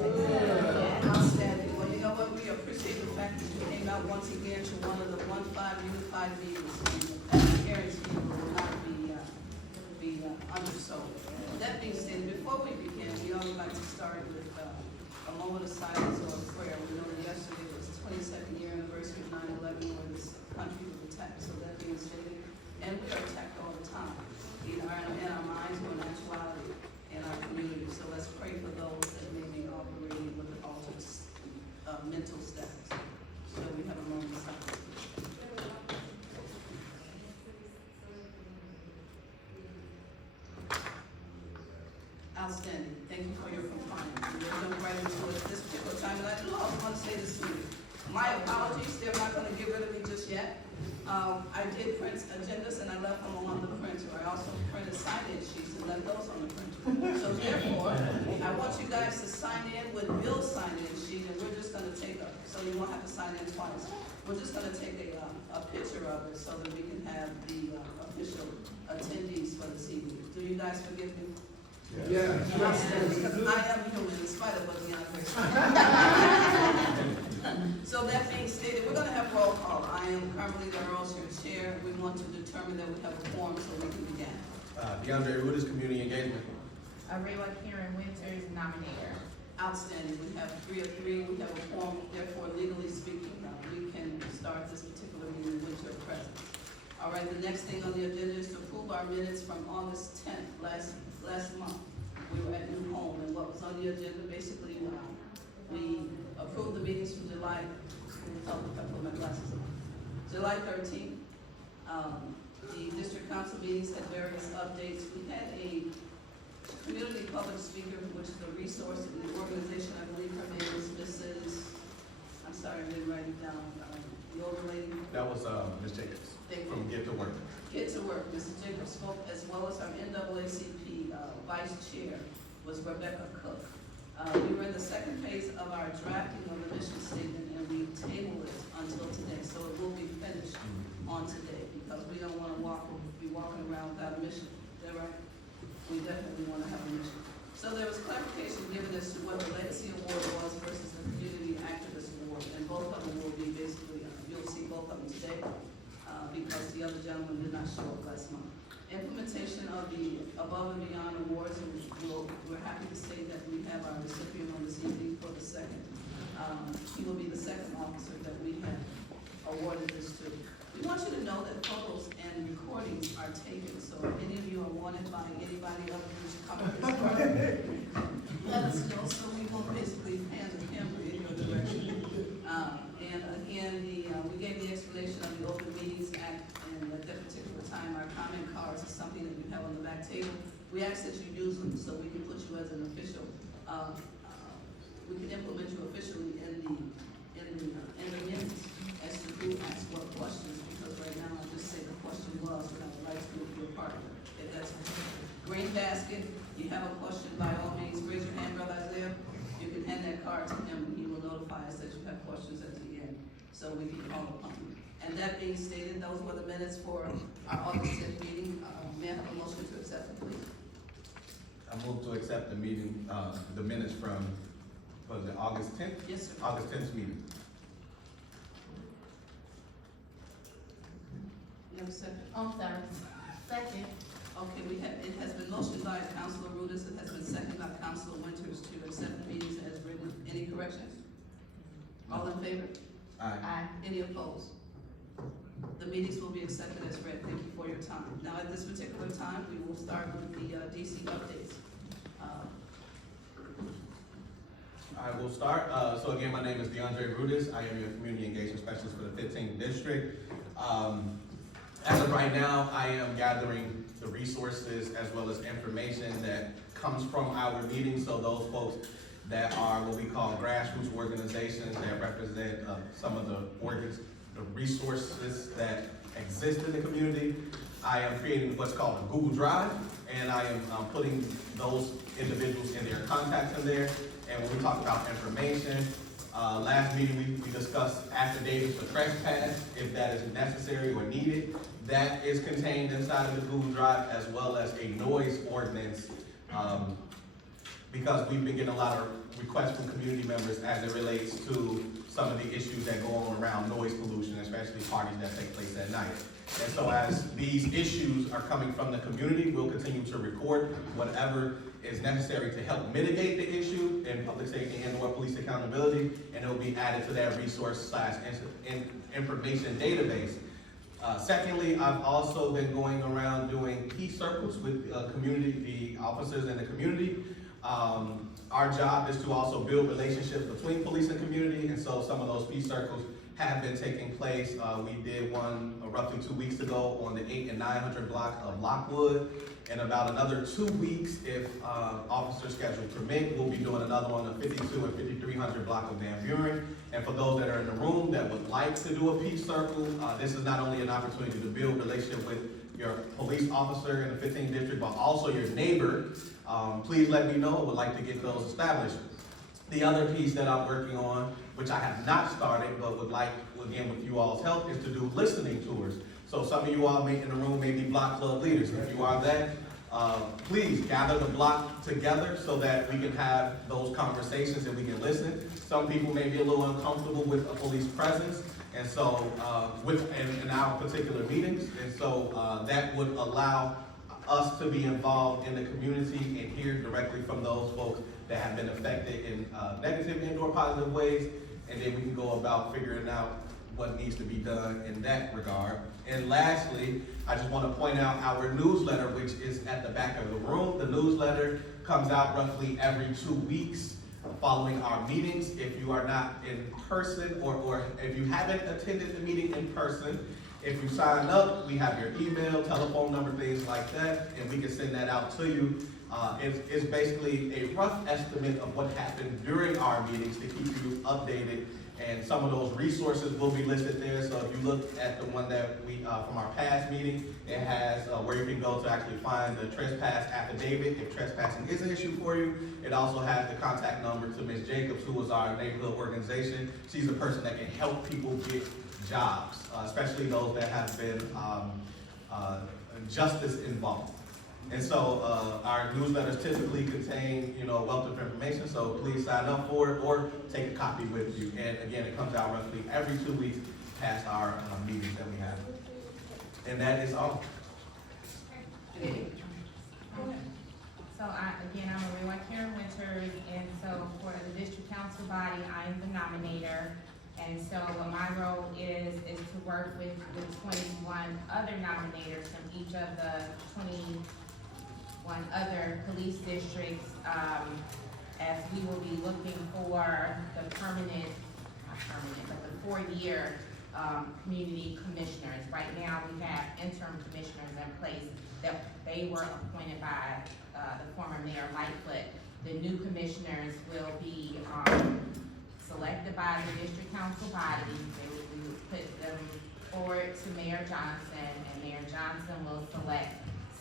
Outstanding. Well, you know what? We appreciate the fact that you came out once again to one of the 1-5 Unified meetings. And I guarantee you will not be undersold. That being said, before we begin, we always like to start with a moment of silence or a prayer. We know that yesterday was the 22nd year anniversary of 9/11, where this country was attacked. So that being stated, and we are attacked all the time, either in our minds or in actuality in our community. So let's pray for those that may be operating with an altered mental status. So we have a moment of silence. Outstanding. Thank you for your compliance. We're jumping right into it at this particular time, and I do also want to say this to you. My apologies, they're not going to get rid of me just yet. I did print agendas and I left them on the printer. I also printed sign-in sheets and left those on the printer. So therefore, I want you guys to sign in with Bill's sign-in sheet, and we're just going to take so you won't have to sign in twice. We're just going to take a picture of it so that we can have the official attendees for this evening. Do you guys forgive me? Yeah. Because I am human in spite of what Deanna thinks. So that being stated, we're going to have roll call. I am Carmelita Earls, your chair. We want to determine that we have a quorum so we can begin. DeAndre Rudis, Community Engagement. Arewa Karen Winters, nominator. Outstanding. We have 3 of 3. We have a quorum. Therefore, legally speaking, we can start this particular meeting with your presence. All right. The next thing on the agenda is to approve our minutes from August 10th, last month. We were at New Home, and what was on the agenda basically, we approved the meetings from July. I put my glasses on. July 13th. The district council meetings had various updates. We had a community public speaker, which is a resource in the organization. I believe her name is Mrs. I'm sorry, I didn't write it down. The older lady. That was Ms. Jacobs from Get to Work. Get to Work. Mrs. Jacobs spoke, as well as our NAACP vice chair was Rebecca Cook. We were in the second phase of our drafting of the mission statement, and we tabled it until today. So it will be finished on today, because we don't want to be walking around without a mission. Is that right? We definitely want to have a mission. So there was clarification given as to what the Legacy Award was versus the Community Activist Award, and both of them will be basically, you'll see both of them today, because the other gentleman did not show up last month. Implementation of the Above and Beyond Awards, and we're happy to say that we have our recipient on this evening for the second. He will be the second officer that we have awarded this to. We want you to know that photos and recordings are taken, so if any of you are wanted by anybody other than this company, let us know, so we won't basically hand the camera in your direction. And again, we gave the explanation of the Open Meetings Act, and at that particular time, our comment cards is something that you have on the back table. We ask that you use them so we can put you as an official. We can implement you officially in the minutes as to who asked what questions, because right now I just say the question was, but I would like to be a part of it. If that's green basket, you have a question, by all means, raise your hand, Brother Isaiah. You can hand that card to him, and he will notify us that you have questions at the end, so we can call upon you. And that being stated, those were the minutes for our August 10th meeting. May I have a motion to accept it, please? I move to accept the meeting, the minutes from, was it August 10th? Yes, sir. August 10th meeting. You have a second? Oh, sorry. Second. Okay, it has been motioned by Councilor Rudis, it has been seconded by Councilor Winters to accept the meetings as written. Any corrections? All in favor? Aye. Aye. Any opposed? The meetings will be accepted as read. Thank you for your time. Now, at this particular time, we will start with the DC updates. I will start. So again, my name is DeAndre Rudis. I am your Community Engagement Specialist for the 15th District. As of right now, I am gathering the resources as well as information that comes from our meetings. So those folks that are what we call grassroots organizations that represent some of the resources that exist in the community. I am creating what's called a Google Drive, and I am putting those individuals and their contacts in there. And when we talk about information, last meeting we discussed affidavits for trespass, if that is necessary or needed. That is contained inside of the Google Drive, as well as a noise ordinance, because we've been getting a lot of requests from community members as it relates to some of the issues that go on around noise pollution, especially parties that take place at night. And so as these issues are coming from the community, we'll continue to record whatever is necessary to help mitigate the issue in public safety and or police accountability, and it'll be added to that resource / information database. Secondly, I've also been going around doing peace circles with the officers in the community. Our job is to also build relationships between police and community, and so some of those peace circles have been taking place. We did one roughly 2 weeks ago on the 800 and 900 block of Lockwood. In about another 2 weeks, if officer schedule permit, we'll be doing another one on the 52 and 5300 block of Van Buren. And for those that are in the room that would like to do a peace circle, this is not only an opportunity to build relationship with your police officer in the 15th district, but also your neighbor. Please let me know. I would like to get those established. The other piece that I'm working on, which I have not started, but would like, again, with you all's help, is to do listening tours. So some of you all in the room may be block club leaders. If you are that, please gather the block together so that we can have those conversations and we can listen. Some people may be a little uncomfortable with a police presence, and so in our particular meetings, and so that would allow us to be involved in the community and hear directly from those folks that have been affected in negative and or positive ways, and then we can go about figuring out what needs to be done in that regard. And lastly, I just want to point out our newsletter, which is at the back of the room. The newsletter comes out roughly every 2 weeks following our meetings. If you are not in person or if you haven't attended the meeting in person, if you sign up, we have your email, telephone number, things like that, and we can send that out to you. It's basically a rough estimate of what happened during our meetings to keep you updated, and some of those resources will be listed there. So if you look at the one that we, from our past meeting, it has where you can go to actually find the trespass affidavit if trespassing is an issue for you. It also has the contact number to Ms. Jacobs, who is our neighborhood organization. She's a person that can help people get jobs, especially those that have been justice involved. And so our newsletters typically contain, a wealth of information, so please sign up for it or take a copy with you. And again, it comes out roughly every 2 weeks past our meetings that we have. And that is all. So again, I'm Maria Karen Winters, and so for the district council body, I am the nominator. And so what my role is to work with the 21 other nominators from each of the 21 other police districts, as we will be looking for the the 4-year community commissioners. Right now, we have interim commissioners in place that they were appointed by the former Mayor Lightfoot. The new commissioners will be selected by the district council body. We will put them forward to Mayor Johnson, and Mayor Johnson will select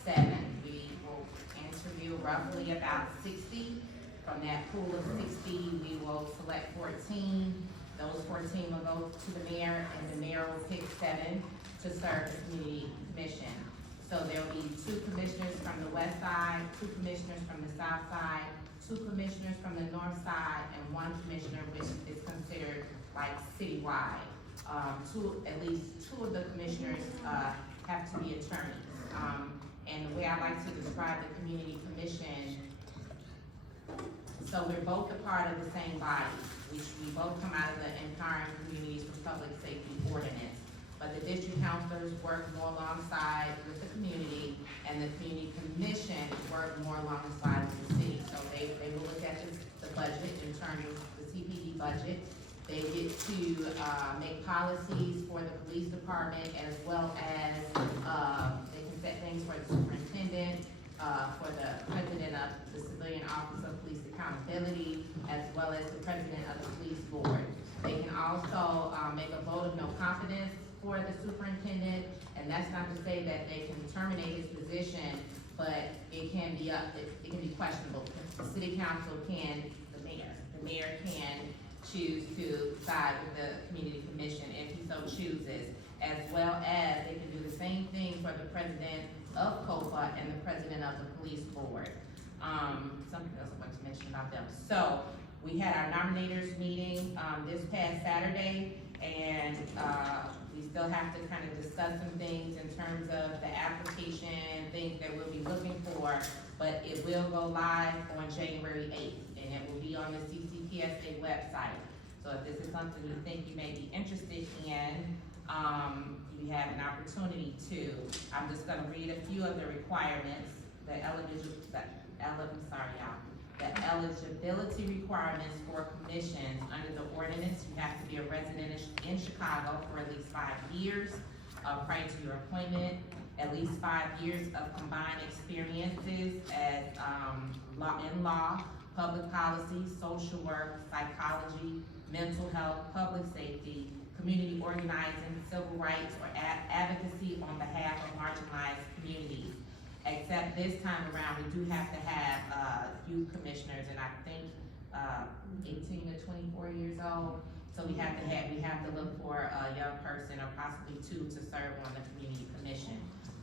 7. We will interview roughly about 60. From that pool of 60, we will select 14. Those 14 will go to the mayor, and the mayor will pick 7 to serve the community commission. So there will be 2 commissioners from the west side, 2 commissioners from the south side, 2 commissioners from the north side, and 1 commissioner which is considered like citywide. At least 2 of the commissioners have to be attorneys. And the way I like to describe the community commission, so we're both a part of the same body. We both come out of the Empowering Communities for Public Safety Ordinance. But the district councilors work more alongside with the community, and the community commission work more alongside with the city. So they will look at the budget in terms of the CPD budget. They get to make policies for the police department, as well as they can set things for the superintendent, for the president of the Civilian Office of Police Accountability, as well as the president of the police board. They can also make a vote of no confidence for the superintendent, and that's not to say that they can terminate his position, but it can be questionable. The city council can, the mayor can choose to side with the community commission if he so chooses, as well as they can do the same thing for the president of COPA and the president of the police board. Something else I want to mention information about them. So, we had our nominators meeting, this past Saturday, and, we still have to kind of discuss some things in terms of the application, things that we'll be looking for, but it will go live on January 8th, and it will be on the CCPSA website. So if this is something you think you may be interested in, you have an opportunity to. I'm just gonna read a few of the requirements, the eligibility requirements for commissions under the ordinance. You have to be a resident in Chicago for at least 5 years prior to your appointment, at least 5 years of combined experiences as law, public policy, social work, psychology, mental health, public safety, community organizing, civil rights, or advocacy on behalf of marginalized communities. Except this time around, we do have to have youth commissioners, and I think 18 to 24 years old. So we have to look for a young person or possibly two to serve on the community commission.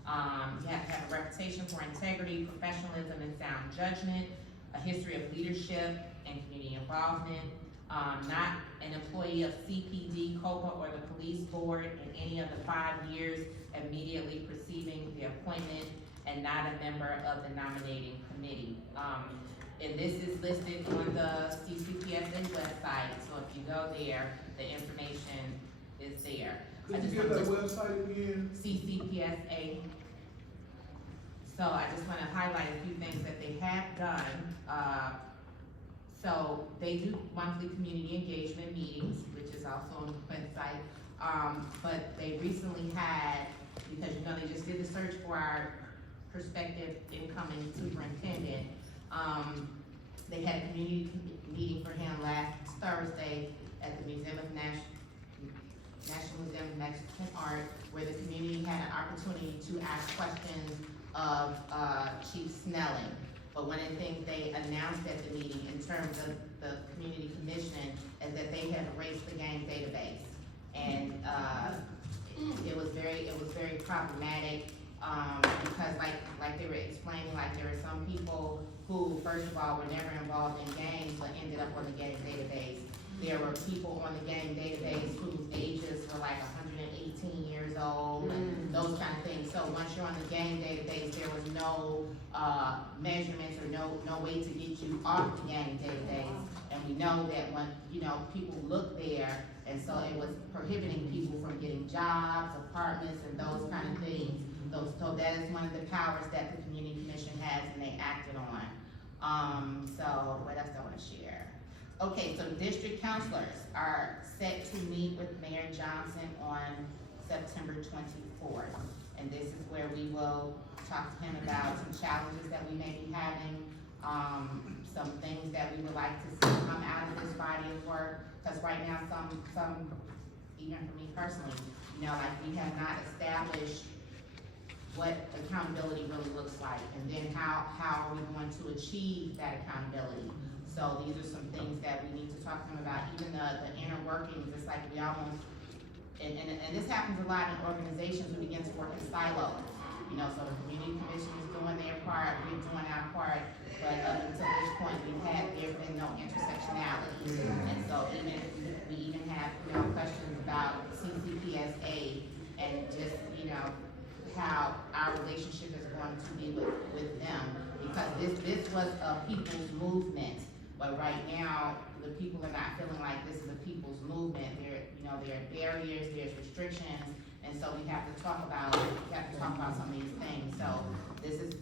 You have to have a reputation for integrity, professionalism, and sound judgment, a history of leadership and community involvement, not an employee of CPD, COPA, or the police board in any of the 5 years immediately preceding the appointment, and not a member of the nominating committee. And this is listed on the CCPSA website, so if you go there, the information is there. Could you give that website again? CCPSA. So I just wanna highlight a few things that they have done. So they do monthly community engagement meetings, which is also on the website. But they recently had, because they just did the search for our prospective incoming superintendent. They had a community meeting for him last Thursday at the Museum of National Museum of Mexican Art, where the community had an opportunity to ask questions of Chief Snelling. But one of the things they announced at the meeting in terms of the community commission is that they have erased the gang database. And it was very problematic, because like they were explaining, like there were some people who, first of all, were never involved in gangs but ended up on the gang database. There were people on the gang database whose ages were like 118 years old and those kind of things. So once you're on the gang database, there was no measurements or no way to get you off the gang database. And we know that when, people look there, and so it was prohibiting people from getting jobs, apartments, and those kind of things. So that is one of the powers that the Community Commission has, and they acted on. So what else do I want to share? Okay, so district counselors are set to meet with Mayor Johnson on September 24th. And this is where we will talk to him about some challenges that we may be having, some things that we would like to see come out of this body of work. Because right now, some, even for me personally, like we have not established what accountability really looks like, and then how are we going to achieve that accountability. So these are some things that we need to talk to them about, even the inner workings. It's like we almost, and this happens a lot in organizations who begin to work in silos. So the community commission is doing their part, we're doing our part, but up until this point, there's been no intersectionality. And so we even have, questions about CCPSA and just, how our relationship is going to be with them. Because this was a people's movement, but right now, the people are not feeling like this is a people's movement. There are barriers, there's restrictions, and so we have to talk about some of these things. So this is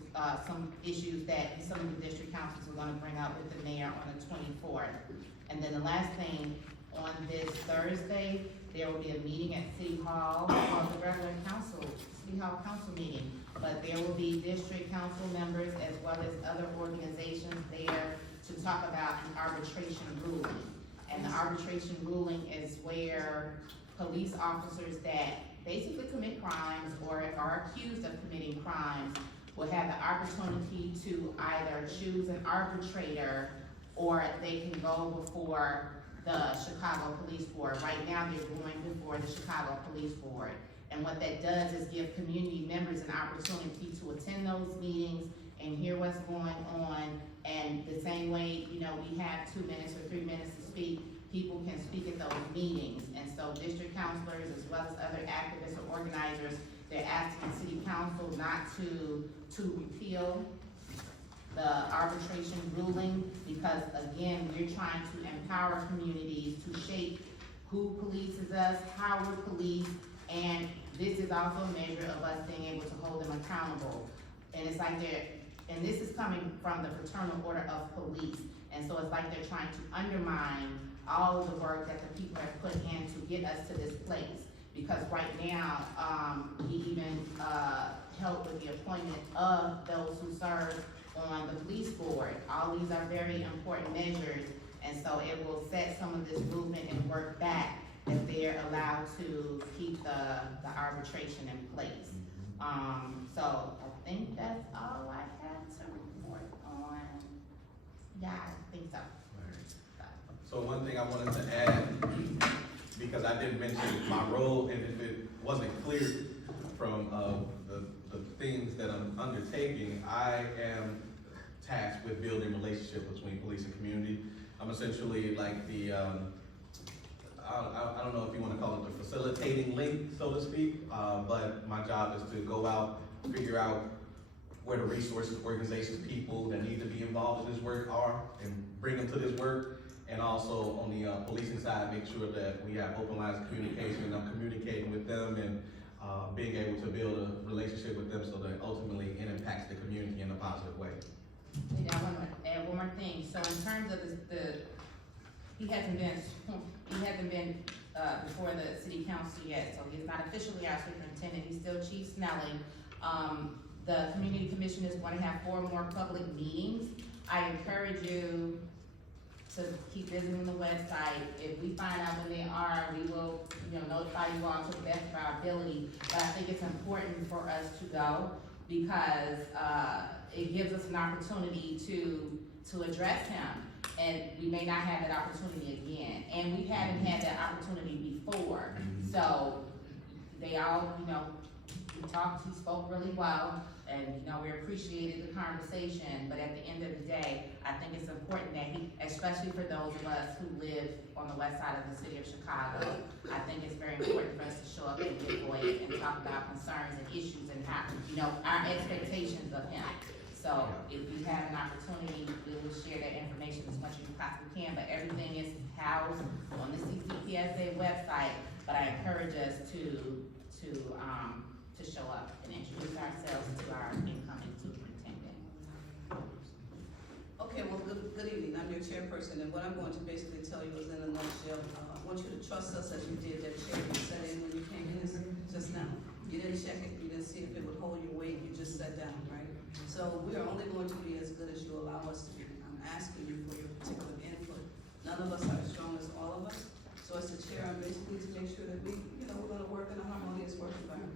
some issues that some of the district councils are gonna bring up with the mayor on the 24th. And then the last thing, on this Thursday, there will be a meeting at City Hall, called the regular City Hall Council meeting. But there will be district council members as well as other organizations there to talk about an arbitration ruling. And the arbitration ruling is where police officers that basically commit crimes or are accused of committing crimes will have the opportunity to either choose an arbitrator or they can go before the Chicago Police Board. Right now, they're going before the Chicago Police Board. And what that does is give community members an opportunity to attend those meetings and hear what's going on And the same way, you know, we have 2 minutes or 3 minutes to speak, people can speak at those meetings. And so district counselors, as well as other activists or organizers, they're asking city council not to repeal the arbitration ruling, because again, we're trying to empower communities to shape who polices us, how we're policed, and this is also a measure of us being able to hold them accountable. And it's like and this is coming from the Fraternal Order of Police, and so it's like they're trying to undermine all of the work that the people have put in to get us to this place. Because right now, we even, help with the appointment of those who serve on the police board. All these are very important measures, and so it will set some of this movement and work back if they're allowed to keep the arbitration in place. So I think that's all I have to report on. Yeah, I think so. So one thing I wanted to add, because I didn't mention my role, and if it wasn't clear from the things that I'm undertaking, I am tasked with building relationship between police and community. I'm essentially like the, I don't know if you wanna call it the facilitating link, so to speak, but my job is to go out, figure out where the resources, organizations, people that need to be involved in this work are, and bring them to this work. And also on the policing side, make sure that we have open lines of communication, I'm communicating with them and being able to build a relationship with them so that ultimately it impacts the community in a positive way. And I want to add one more thing. So in terms of he hasn't been before the city council yet, so he's not officially our superintendent, he's still Chief Snelling. The community commission is going to have 4 more public meetings. I encourage you to keep visiting the website. If we find out when they are, we will, notify you all to the best of our ability. But I think it's important for us to go because it gives us an opportunity to address him. And we may not have that opportunity again. And we haven't had that opportunity before. So they all, he spoke really well. And, we appreciated the conversation, but at the end of the day, I think it's important that especially for those of us who live on the west side of the city of Chicago, I think it's very important for us to show up and give voice and talk about concerns and issues and how, our expectations of him. So if you have an opportunity, we will share that information as much as we possibly can, but everything is housed on the CCPSA website, but I encourage us to show up and introduce ourselves to our incoming superintendent. Okay, well, good evening, I'm your chairperson, and what I'm going to basically tell you is in a nutshell, I want you to trust us as you did that chair you sat in when you came in just now. You didn't check it, you didn't see if it would hold your weight, you just sat down, right? So we are only going to be as good as you allow us to be. I'm asking you for your particular input. None of us are as strong as all of us, so as the chair, I'm basically to make sure that we're gonna work in a harmonious work environment.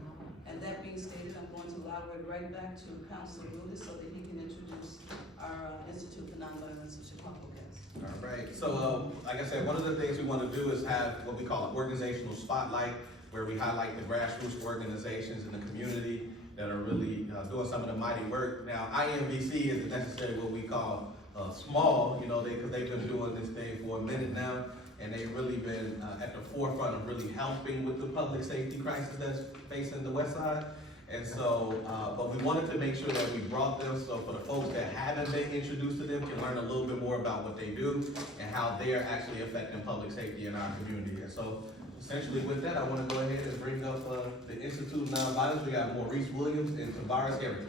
And that being stated, I'm going to allow it right back to Councilor Rudis so that he can introduce our Institute for Nonviolence of Chicago guests. All right, so like I said, one of the things we want to do is have what we call an organizational spotlight, where we highlight the grassroots organizations in the community that are really doing some of the mighty work. Now, IMVC isn't necessarily what we call small, because they've been doing this thing for a minute now, and they've really been at the forefront of really helping with the public safety crisis that's facing the west side. And so, but we wanted to make sure that we brought them, so for the folks that haven't been introduced to them can learn a little bit more about what they do and how they're actually affecting public safety in our community. And so, essentially with that, I want to go ahead and bring up the Institute of Nonviolence. We got Maurice Williams and Tavares Harrington.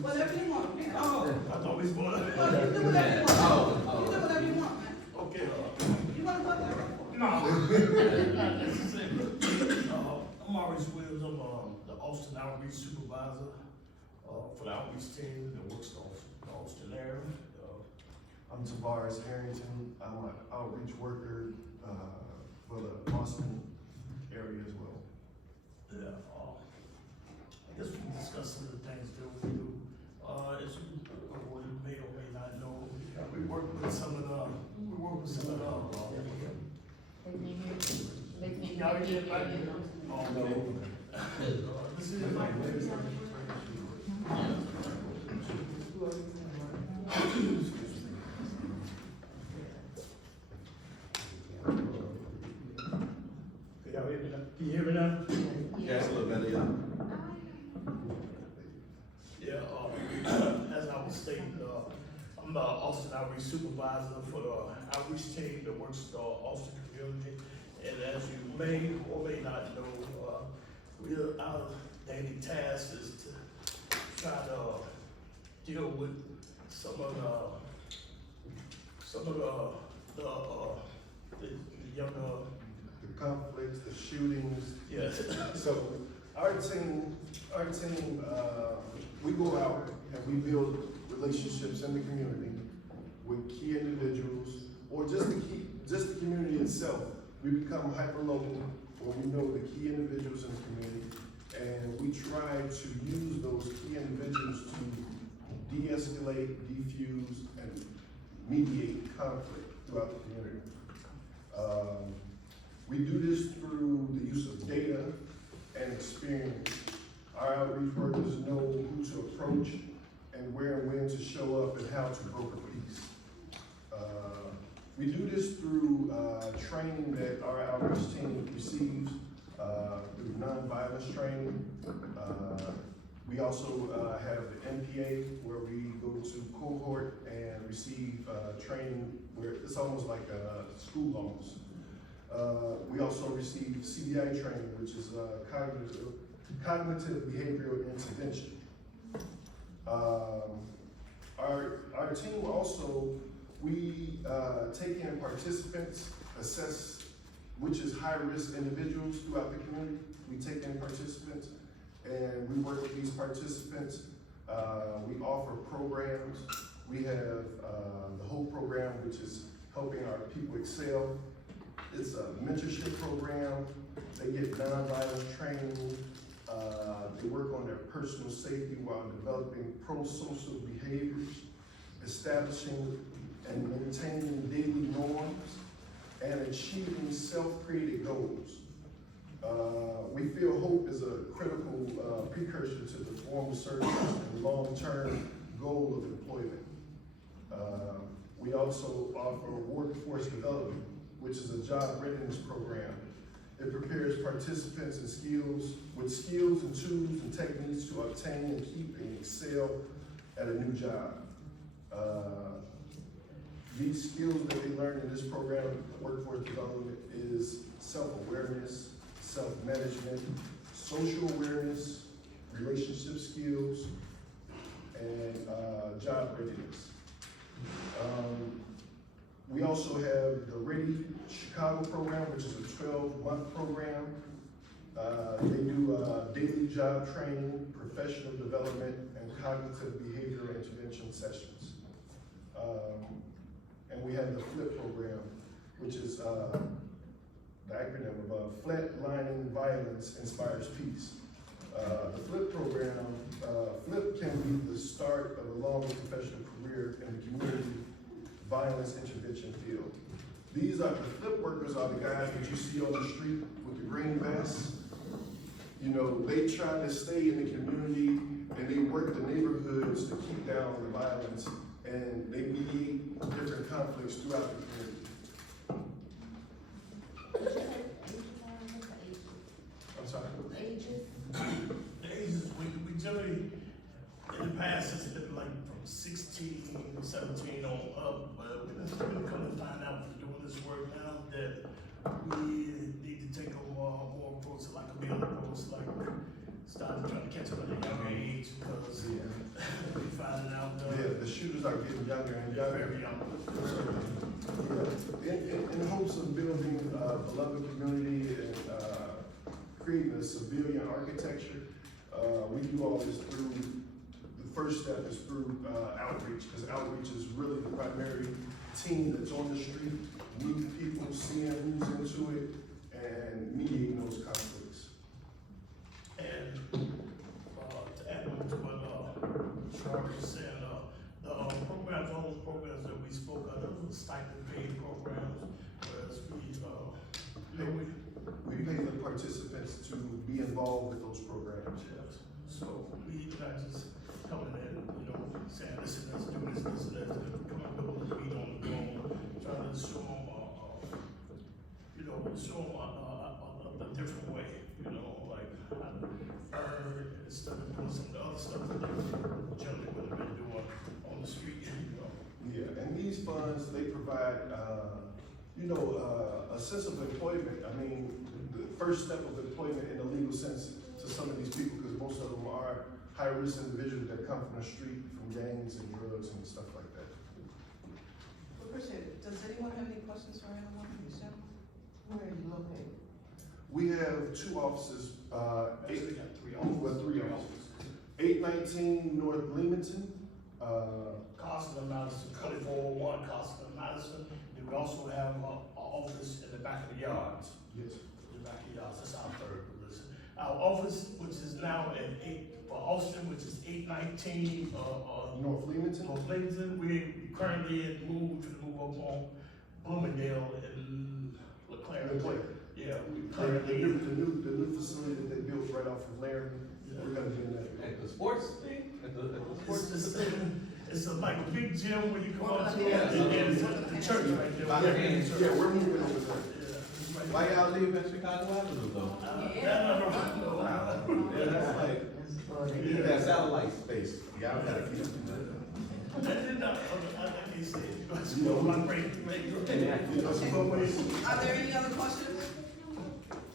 Whatever you want, man. Oh, I thought we was going. Well, you do whatever you want. You do whatever you want, man. Okay. You wanna go there? No. I'm Maurice Williams. I'm the Austin Outreach Supervisor for the outreach team that works in the Austin area. I'm Tavares Harrington. I'm an outreach worker for the Austin area as well. Yeah. I guess we can discuss some of the things that we do. As you may or may not know, we work with some of the. They can hear you. Okay. This is Can you hear me now? Yeah, it's a little better, yeah. Yeah, as I was stating, I'm the Austin Outreach Supervisor for the outreach team that works with the Austin community. And as you may or may not know, our daily task is to try to deal with some of the younger, The conflicts, the shootings. yes. So our team, we go out and we build relationships in the community with key individuals, or just the community itself. We become hyper-local, where we know the key individuals in the community, and we try to use those key individuals to de-escalate, defuse, and mediate conflict throughout the community. We do this through the use of data and experience. Our outreach workers know who to approach and where and when to show up and how to broker peace. We do this through training that our outreach team receives, through nonviolence training. We also have the NPA, where we go to cohort and receive training where it's almost like school almost. We also receive CBI training, which is cognitive behavioral intervention. Our team also, we take in participants, assess which is high-risk individuals throughout the community. We take in participants and we work with these participants. We offer programs. We have the HOPE program, which is helping our people excel. It's a mentorship program. They get nonviolent training. They work on their personal safety while developing pro-social behaviors, establishing and maintaining daily norms, and achieving self-created goals. We feel HOPE is a critical precursor to the formal service and long-term goal of employment. We also offer workforce development, which is a job readiness program. It prepares participants and skills and tools and techniques to obtain and keep and excel at a new job. These skills that they learn in this program, workforce development, is self-awareness, self-management, social awareness, relationship skills, and job readiness. We also have the Ready Chicago program, which is a 12-month program. They do daily job training, professional development, and cognitive behavioral intervention sessions. And we have the FLIP program, which is the acronym of Flatlining Violence Inspires Peace. The FLIP program, FLIP can be the start of a long professional career in the community violence intervention field. The FLIP workers are the guys that you see on the street with the green vests. You know, they try to stay in the community and they work the neighborhoods to keep down the violence, and they mediate different conflicts throughout the community. I'm sorry. The ages, we generally, in the past, it's been like from 16, 17 on up, but we're coming to find out from doing this work now that we need to take a more approach, like a meal approach, like start trying to catch up at a younger age, because we finding out The shooters are getting younger and younger. very young. In hopes of building a beloved community and creating a civilian architecture, we do all this through, the first step is through outreach, because outreach is really the primary team that's on the street, meeting people, seeing who's into it, and mediating those conflicts. And to add on to what Charles was saying, the programs, all those programs that we spoke of, those were stipend paid programs, whereas we We pay the participants to be involved with those programs. Yes. So we not just coming in, saying, listen, let's do this, let's come up with a beat on the drum, trying to show them, show them a different way, like earn instead of doing some of the other stuff that they generally would have been doing on the street, Yeah, and these funds, they provide, a sense of employment. I mean, the first step of employment in a legal sense to some of these people, because most of them are high-risk individuals that come from the street, from gangs and drugs and stuff like that. Appreciate it. Does anyone have any questions for anyone? Michelle? Where are you located? We have two offices, Actually got three three offices. 819 North Leamington, Costin and Madison, 2401 Costin and Madison, and we also have an office in the back of the yards. yes. The back of the yards, that's our third position. Our office, which is now at for Austin, which is 819, North Leamington. North Livingston, we currently move up on Bloomingdale and LeClaire. LeClaire. Yeah, we The currently, new facility that they built right off of Laramie, we're gonna be in that. At the sports thing, at the sports. it's like a big gym where you come out to, Yeah. and it's the church right there. By the hand. Yeah, we're moving over there. Yeah. Why y'all leave at Chicago Avenue though? Yeah, that's like, you need that satellite space. Y'all gotta keep it. I can't say it, because my brain. Are there any other questions?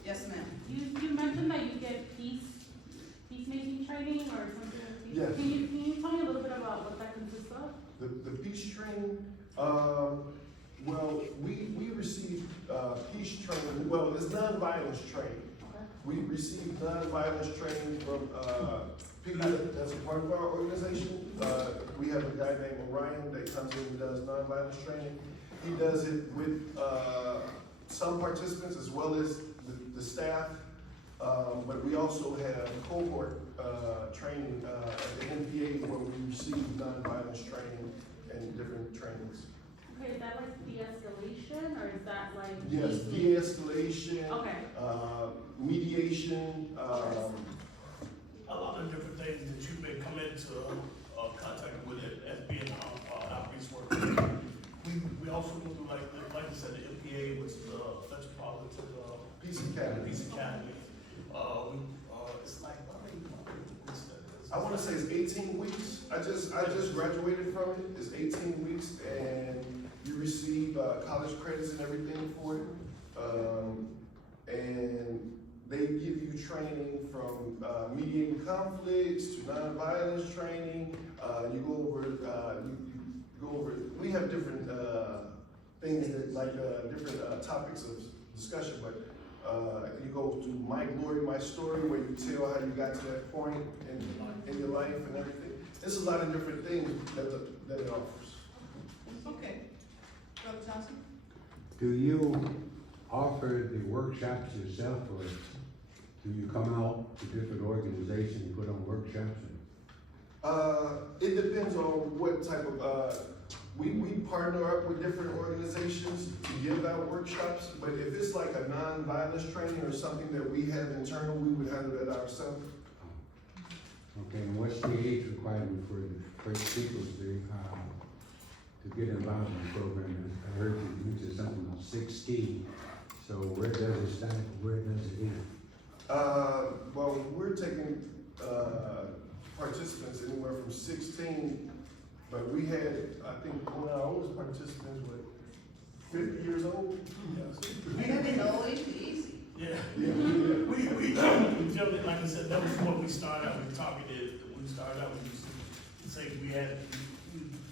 Yes, ma'am. You mentioned that you get peacemaking training or something. Yes. Can you tell me a little bit about what that consists of? The peace training, well, we receive, peace training, well, it's nonviolence training. Okay. We receive nonviolence training from, people that's a part of our organization. We have a guy named Orion that comes in and does nonviolence training. He does it with, some participants as well as the staff. But we also have cohort, training, at the NPA where we receive nonviolence training and different trainings. Okay, is that like de-escalation or is that like? Yes, de-escalation, Okay. mediation, A lot of different things that you may come into contact with it as being outreach work. We also go through like I said, the MPA, which is the Metropolitan Peace Academy. Peace Academy. It's like I wanna say it's 18 weeks. I just graduated from it. It's 18 weeks and you receive, college credits and everything for it. And they give you training from, mediating conflicts to nonviolence training. You go over, we have different, things that, like, different, topics of discussion, but, you go through my glory, my story, where you tell how you got to that point in your life and everything. There's a lot of different things that it offers. Okay. Brother Johnson? Do you offer the workshops yourself, or do you come out to different organizations and put on workshops? It depends on what type of, we partner up with different organizations to give out workshops, but if it's like a non-violence training or something that we have internal, we would handle that ourselves. Okay, and what's the age requirement for people to get involved in the program? I heard you mention something about 16, so where does it start, where does it end? Well, we're taking, participants anywhere from 16, but we had, I think, one of our oldest participants was 50 years old. And they know it's easy. Yeah. Yeah. We generally, like I said, that was what we started out, we targeted, we started out, we used to say we had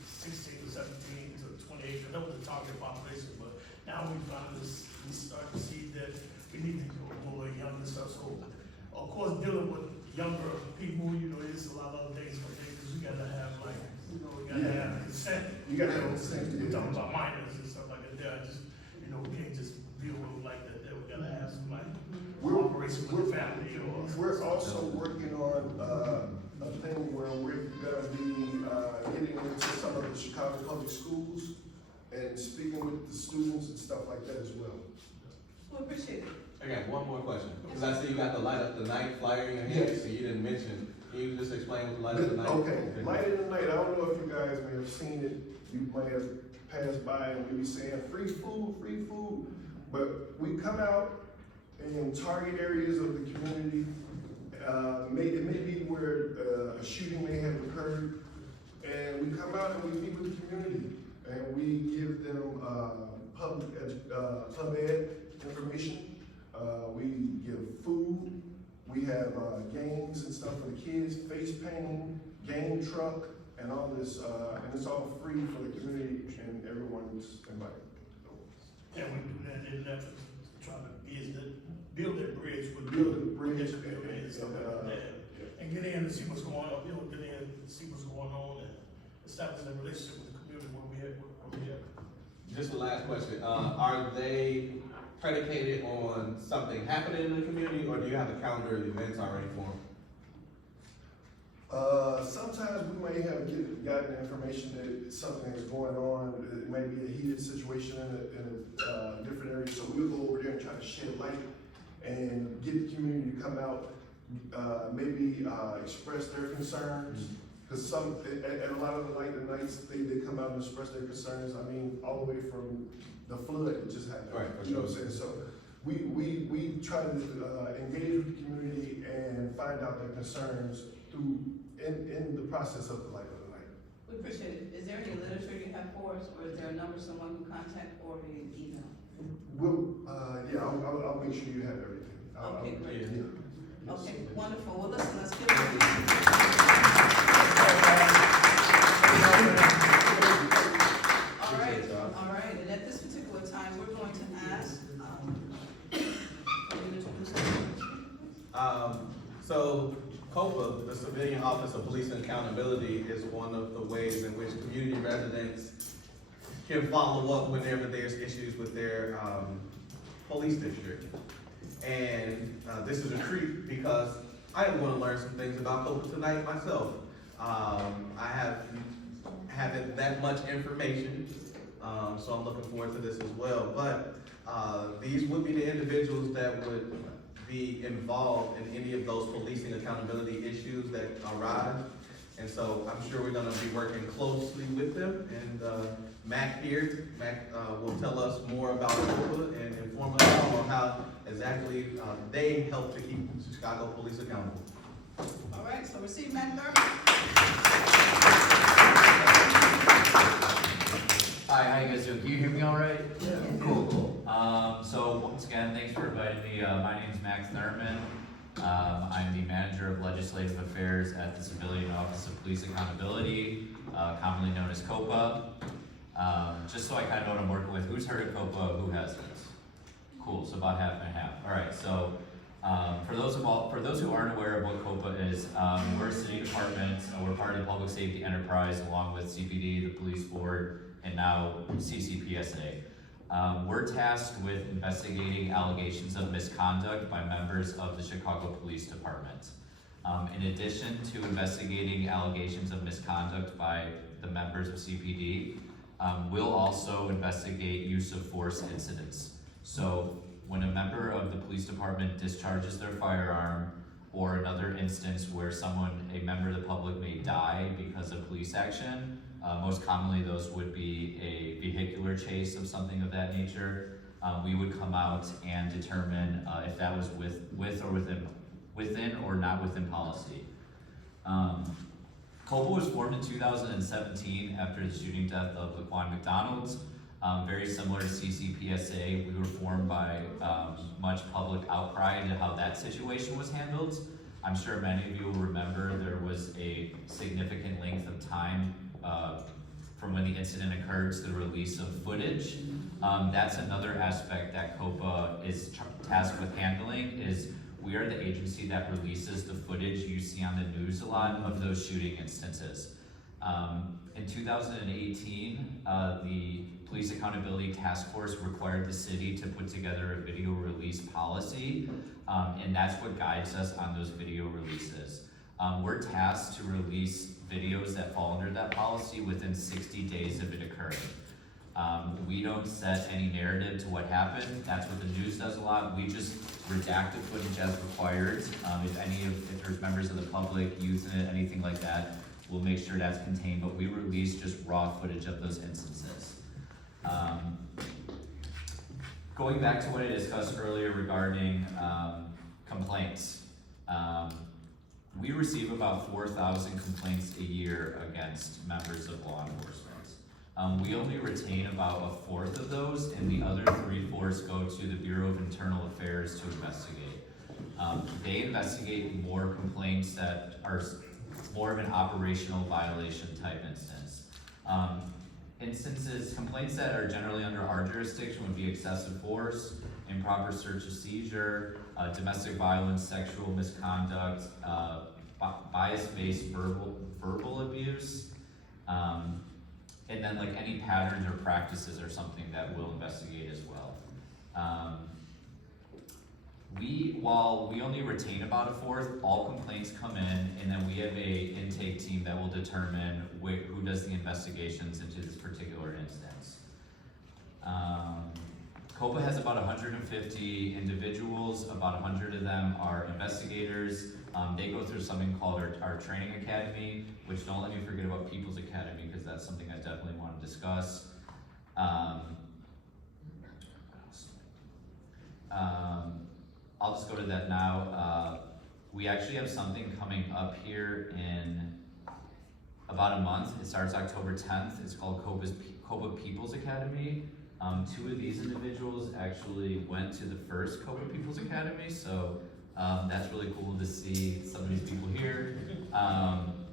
16 to 17 to 28, that was the target population, but now we found this, we start to see that we need to go more younger stuff, so, of course, dealing with younger people, there's a lot of other things, because we gotta have like, we gotta have consent. You gotta have consent, We're yeah. talking about minors and stuff like that, we can't just deal with them like that, we gotta have some like cooperation with the family or. We're also working on, a thing where we're gonna be, getting into some of the Chicago public schools and speaking with the students and stuff like that as well. We appreciate it. Okay, one more question, because I see you got the light up the night flyer in your hand, Yes. so you didn't mention, can you just explain what the light up the night? Okay, Light in the Night, I don't know if you guys may have seen it, you might have passed by and we be saying free food, but we come out in target areas of the community. It may be where a shooting may have occurred, and we come out and we meet with the community, and we give them pub ed information. We give food. We have games and stuff for the kids, face painting, game truck, and all this, and it's all free for the community, and everyone's invited. And we do that in effort to try to build that bridge with. Build the bridge and stuff like that. And get in and see what's going on, get in and see what's going on and establish a relationship with the community where we at. Just the last question, are they predicated on something happening in the community, or do you have a calendar of events already for them? Sometimes we may have gotten information that something is going on, it may be a heated situation in a different area, so we'll go over there and try to shed light and get the community to come out, maybe express their concerns. Cause at a lot of the light nights, they come out and express their concerns, I mean, all the way from the flood that just happened. Right, for You know what sure. I'm saying? So we try to engage with the community and find out their concerns in the process of the light of the night. We appreciate it. Is there any literature you have for us, or is there a number someone can contact, or an email? I'll make sure you have everything. Okay, great. Yeah. Okay, wonderful. Well, listen, let's give it a all right, and at this particular time, we're going to ask, for you to introduce yourself. So COPA, the Civilian Office of Police and Accountability, is one of the ways in which community residents can follow up whenever there's issues with their police district. And this is a treat because I am going to learn some things about COPA tonight myself. I haven't that much information, so I'm looking forward to this as well. But these would be the individuals that would be involved in any of those policing accountability issues that arise. And so I'm sure we're gonna be working closely with them. And Mac here, will tell us more about COPA and inform us on how exactly they help to keep Chicago police accountable. All right, so receive Matt Thurman. Hi, how you guys doing? Can you hear me all right? Yeah. Cool. So once again, thanks for inviting me. My name is Max Thurman. I'm the Manager of Legislative Affairs at the Civilian Office of Police Accountability, commonly known as COPA. Just so I kind of know what I'm working with, who's heard of COPA, who hasn't? Cool, so about half and half. All right, so for those who aren't aware of what COPA is, we're a city department. We're part of the public safety enterprise along with CPD, the police board, and now CCPSA. We're tasked with investigating allegations of misconduct by members of the Chicago Police Department. In addition to investigating allegations of misconduct by the members of CPD, we'll also investigate use of force incidents. So when a member of the police department discharges their firearm, or another instance where a member of the public may die because of police action, most commonly those would be a vehicular chase of something of that nature. We would come out and determine if that was within or not within policy. COPA was formed in 2017 after the shooting death of Laquan McDonald. Very similar to CCPSA, we were formed by much public outcry into how that situation was handled. I'm sure many of you will remember there was a significant length of time from when the incident occurred to the release of footage. That's another aspect that COPA is tasked with handling, is we are the agency that releases the footage you see on the news a lot of those shooting instances. In 2018, the Police Accountability Task Force required the city to put together a video release policy, and that's what guides us on those video releases. We're tasked to release videos that fall under that policy within 60 days of it occurring. We don't set any narrative to what happened, that's what the news does a lot, we just redact the footage as required. If there's members of the public, youth in it, anything like that, we'll make sure that's contained, but we release just raw footage of those instances. Going back to what I discussed earlier regarding complaints. We receive about 4,000 complaints a year against members of law enforcement. We only retain about a fourth of those, and the other 3/4 go to the Bureau of Internal Affairs to investigate. They investigate more complaints that are more of an operational violation type instance. Complaints that are generally under our jurisdiction would be excessive force, improper search or seizure, domestic violence, sexual misconduct, bias-based verbal abuse, and then like any patterns or practices or something that we'll investigate as well. While we only retain about a fourth, all complaints come in, and then we have a intake team that will determine who does the investigations into this particular instance. COPA has about 150 individuals, about 100 of them are investigators. They go through something called our training academy, which don't let me forget about People's Academy, because that's something I definitely want to discuss. I'll just go to that now. We actually have something coming up here in about a month. It starts October 10th. It's called COPA People's Academy. Two of these individuals actually went to the first COPA People's Academy, so that's really cool to see some of these people here.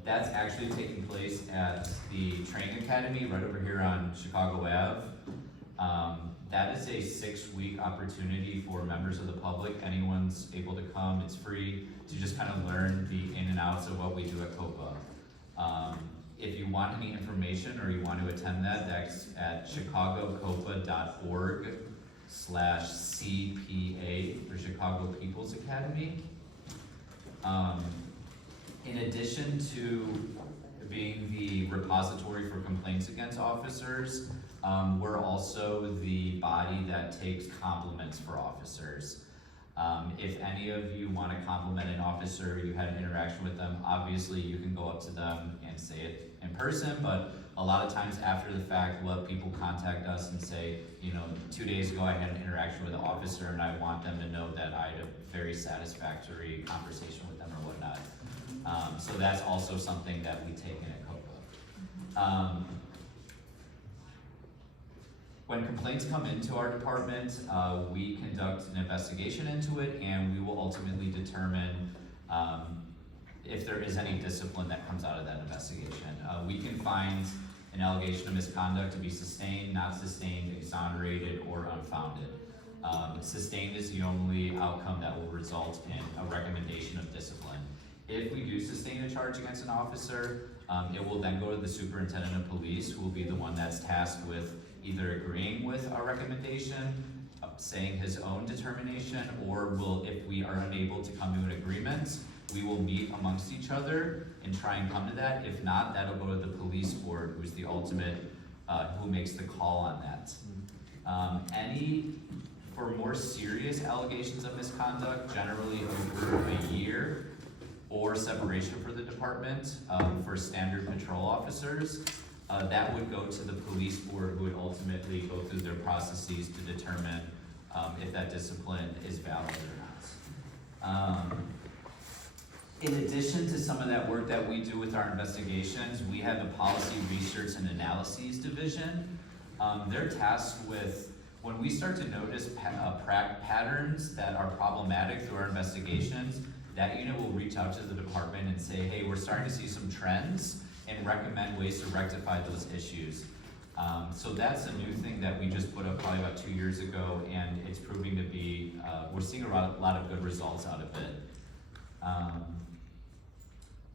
That's actually taking place at the Training Academy right over here on Chicago Ave. That is a 6-week opportunity for members of the public. Anyone's able to come, it's free, to just kind of learn the in and outs of what we do at COPA. If you want any information or you want to attend that, that's at chicagocopa.org/CPA for Chicago People's Academy. In addition to being the repository for complaints against officers, we're also the body that takes compliments for officers. If any of you want to compliment an officer, you had an interaction with them, obviously you can go up to them and say it in person, but a lot of times after the fact, we'll have people contact us and say, 2 days ago I had an interaction with an officer and I want them to know that I had a very satisfactory conversation with them or whatnot. So that's also something that we take in at COPA. When complaints come into our department, we conduct an investigation into it, and we will ultimately determine if there is any discipline that comes out of that investigation. We can find an allegation of misconduct to be sustained, not sustained, exonerated, or unfounded. Sustained is the only outcome that will result in a recommendation of discipline. If we do sustain a charge against an officer, it will then go to the superintendent of police, who will be the one that's tasked with either agreeing with our recommendation, saying his own determination, or if we are unable to come to an agreement, we will meet amongst each other and try and come to that. If not, that'll go to the police board, who's the ultimate, who makes the call on that. For more serious allegations of misconduct, generally over a year, or separation for the department, for standard patrol officers, that would go to the police board, who would ultimately go through their processes to determine if that discipline is valid or not. In addition to some of that work that we do with our investigations, we have the Policy Research and Analyses Division. They're tasked with, when we start to notice patterns that are problematic through our investigations, that unit will reach out to the department and say, hey, we're starting to see some trends, and recommend ways to rectify those issues. So that's a new thing that we just put up probably about 2 years ago, and it's proving to be, we're seeing a lot of good results out of it.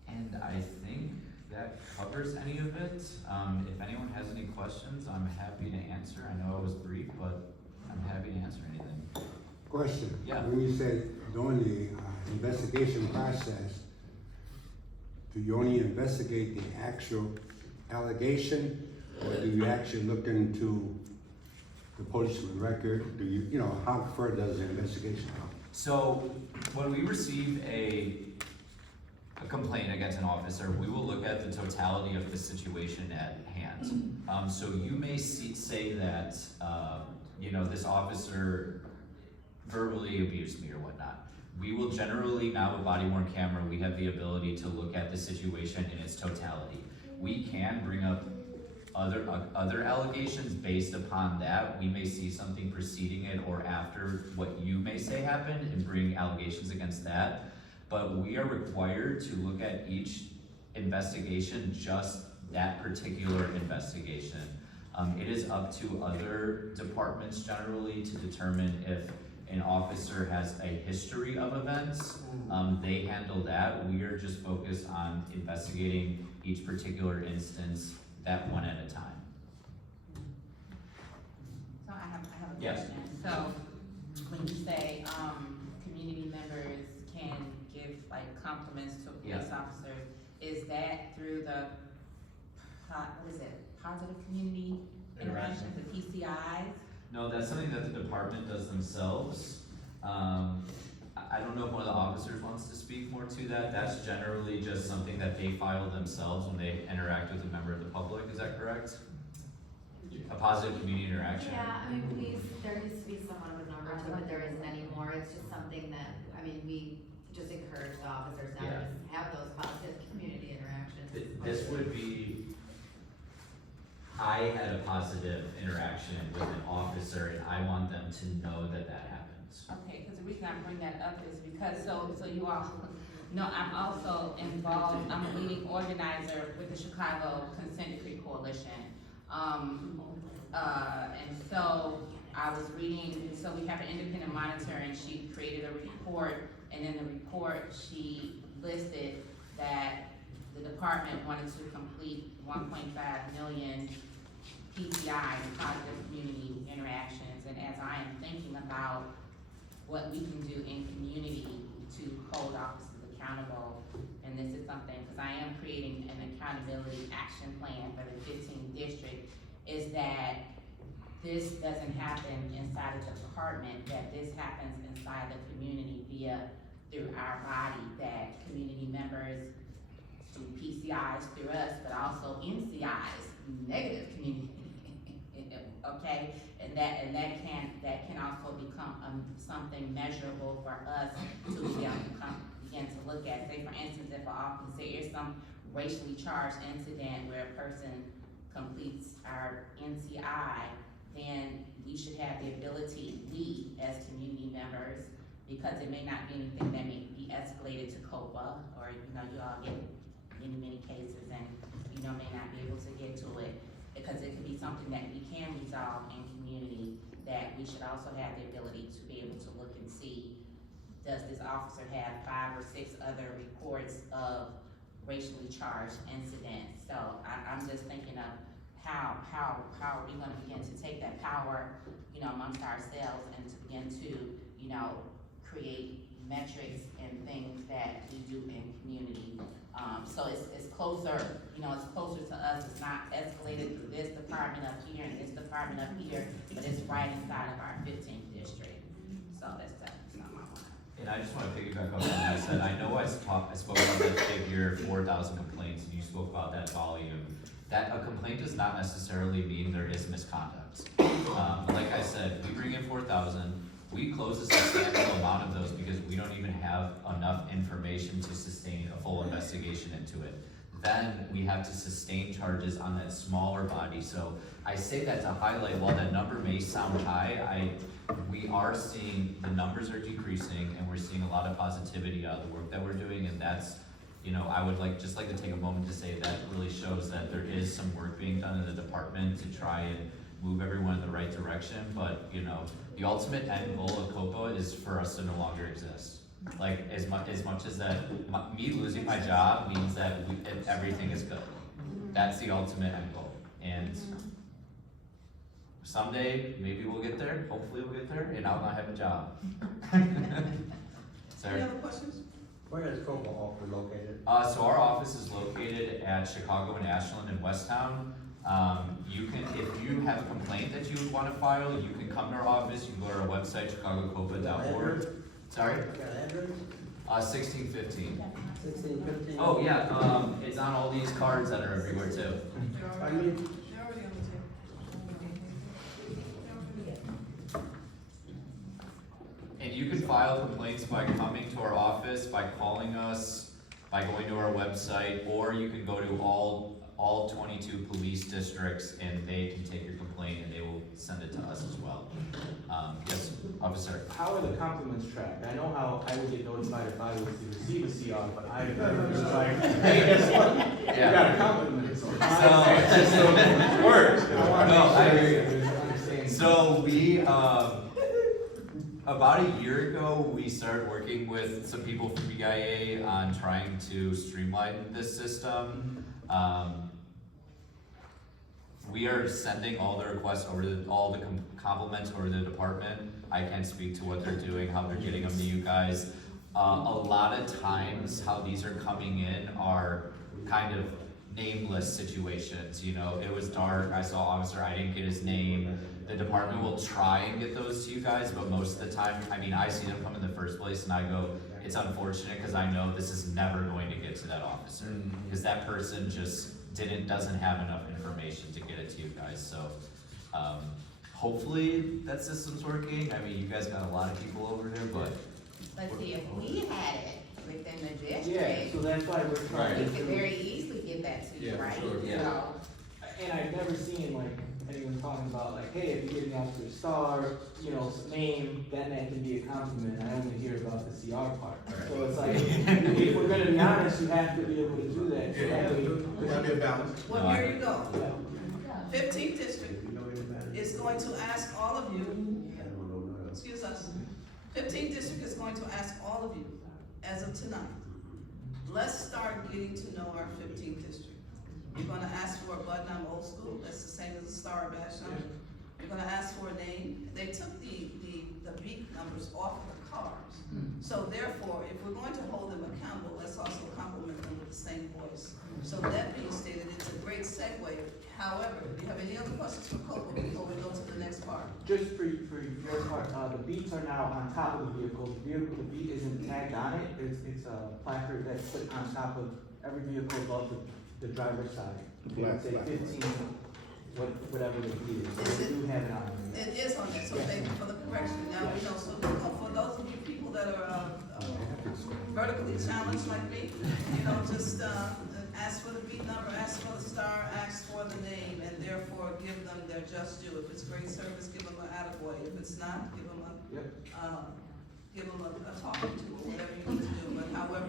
And I think that covers any of it. If anyone has any questions, I'm happy to answer. I know I was brief, but I'm happy to answer anything. Question. Yeah. When you said during the investigation process, do you only investigate the actual allegation, Or do you actually look into the policeman record? Do you know, how far does the investigation go? So, when we receive a complaint against an officer, we will look at the totality of the situation at hand. So you may say that, you know, this officer verbally abused me or whatnot. We will generally, now with body worn camera, we have the ability to look at the situation in its totality. We can bring up other allegations based upon that. We may see something preceding it or after what you may say happened and bring allegations against that. But we are required to look at each investigation, just that particular investigation. It is up to other departments generally to determine if an officer has a history of events. They handle that. We are just focused on investigating each particular instance, that one at a time. So I have a Yes. question. So when you say, community members can give like compliments to police officers, is that through the, what is it, positive community interactions, the PCIs? No, that's something that the department does themselves. I don't know if one of the officers wants to speak more to that. That's generally just something that they file themselves when they interact with a member of the public, is that correct? A positive community interaction? Yeah, I mean, there used to be somewhat of a number to it, but there isn't anymore. It's just something that, I mean, we just encourage the officers now to just have those positive community interactions. This would be, I had a positive interaction with an officer and I want them to know that that happens. Okay, because the reason I bring that up is because, so you all know, I'm also involved, I'm a leading organizer with the Chicago Consent Decree Coalition. And so I was reading, so we have an independent monitor and she created a report, and in the report, she listed that the department wanted to complete 1.5 million PCI, positive community interactions, and as I am thinking about what we can do in community to hold officers accountable, and this is something, because I am creating an accountability action plan for the 15th district, is that this doesn't happen inside of the department, that this happens inside the community through our body, that community members do PCIs through us, but also NCIs, negative community, okay? And that can also become something measurable for us to begin to look at. Say for instance, if an officer, is some racially charged incident where a person completes our NCI, then we should have the ability, we as community members, because it may not be anything that may be escalated to COPA, or you all get many cases and may not be able to get to it, because it could be something that we can resolve in community, that we should also have the ability to be able to look and see, does this officer have 5 or 6 other reports of racially charged incidents? So I'm just thinking of how are we gonna begin to take that power, amongst ourselves, and to begin to, create metrics and things that we do in community. So it's closer, it's closer to us. It's not escalated through this department up here and this department up here, but it's right inside of our 15th district. So that's something I want. And I just want to piggyback on what I said. I know I spoke about that figure, 4,000 complaints, and you spoke about that volume. That a complaint does not necessarily mean there is misconduct. Like I said, we bring in 4,000, we close a substantial amount of those because we don't even have enough information to sustain a full investigation into it. Then we have to sustain charges on that smaller body. So I say that to highlight, while that number may sound high, we are seeing the numbers are decreasing, and we're seeing a lot of positivity out of the work that we're doing, and that's, I would like to take a moment to say that really shows that there is some work being done in the department to try and move everyone in the right direction. But the ultimate end goal of COPA is for us to no longer exist. Like as much as that, me losing my job means that everything is good. That's the ultimate end goal, and someday maybe we'll get there. Hopefully we'll get there, and I'll not have a job. Any other questions? Where is COPA office located? So our office is located at Chicago and Ashland and Westtown. You can, if you have a complaint that you would wanna file, you can come to our office, you can go to our website, chicagocopa.org. Sorry? 1615. 1615. Oh, yeah, it's on all these cards that are everywhere too. They're already on the table. And you can file complaints by coming to our office, by calling us, by going to our website, or you can go to all 22 police districts and they can take your complaint and they will send it to us as well. Yes, officer? How are the compliments tracked? I know how I would get notified if I was to receive a CR, but I've never been like, hey, guess what? You got a compliment. So, it's just words. I hear you. Understand. So we, about a year ago, we started working with some people from BIA on trying to streamline this system. We are sending all the requests over to, all the compliments over to the department. I can't speak to what they're doing, how they're getting them to you guys. A lot of times, how these are coming in are kind of nameless situations, you know, it was dark, I saw officer, I didn't get his name. The department will try and get those to you guys, but most of the time, I mean, I see them come in the first place and I go, it's unfortunate because I know this is never going to get to that officer. Because that person just doesn't have enough information to get it to you guys, so, hopefully that system's working. I mean, you guys got a lot of people over there, but. But see, if we had it within the Yeah, district, so that's why we're trying we to. could very easily get that to you, Yeah, for right? sure, yeah. So, And I've never seen like anyone talking about like, hey, if you're getting out to a star, you know, name, that can be a compliment. I only hear about the CR part. So it's like, if we're gonna be honest, you have to be able to do that. So that way- There might be a balance. Well, here you go. Yeah. 15th district is going to ask all of you, excuse us, 15th district is going to ask all of you, as of tonight, let's start getting to know our 15th district. You're gonna ask for a Budnam Old School, that's the same as a Star Badge number. You're gonna ask for a name. They took the beat numbers off of the cars. So therefore, if we're going to hold them accountable, let's also compliment them with the same voice. So that being stated, it's a great segue. However, do you have any other questions for Copa before we go to the next part? Just for your part, the beats are now on top of the vehicle. The beat isn't tagged on it. It's a placard that's put on top of every vehicle above the driver's side. It's a 15, whatever the beat is. So we do have it on there. It is on there, so thank you for the correction. Now we know, so for those of you people that are vertically challenged like me, you know, just ask for the beat number, ask for the star, ask for the name, and therefore give them their just due. If it's great service, give them an attaboy. If it's not, give them a talking to, or whatever you need to do. But however,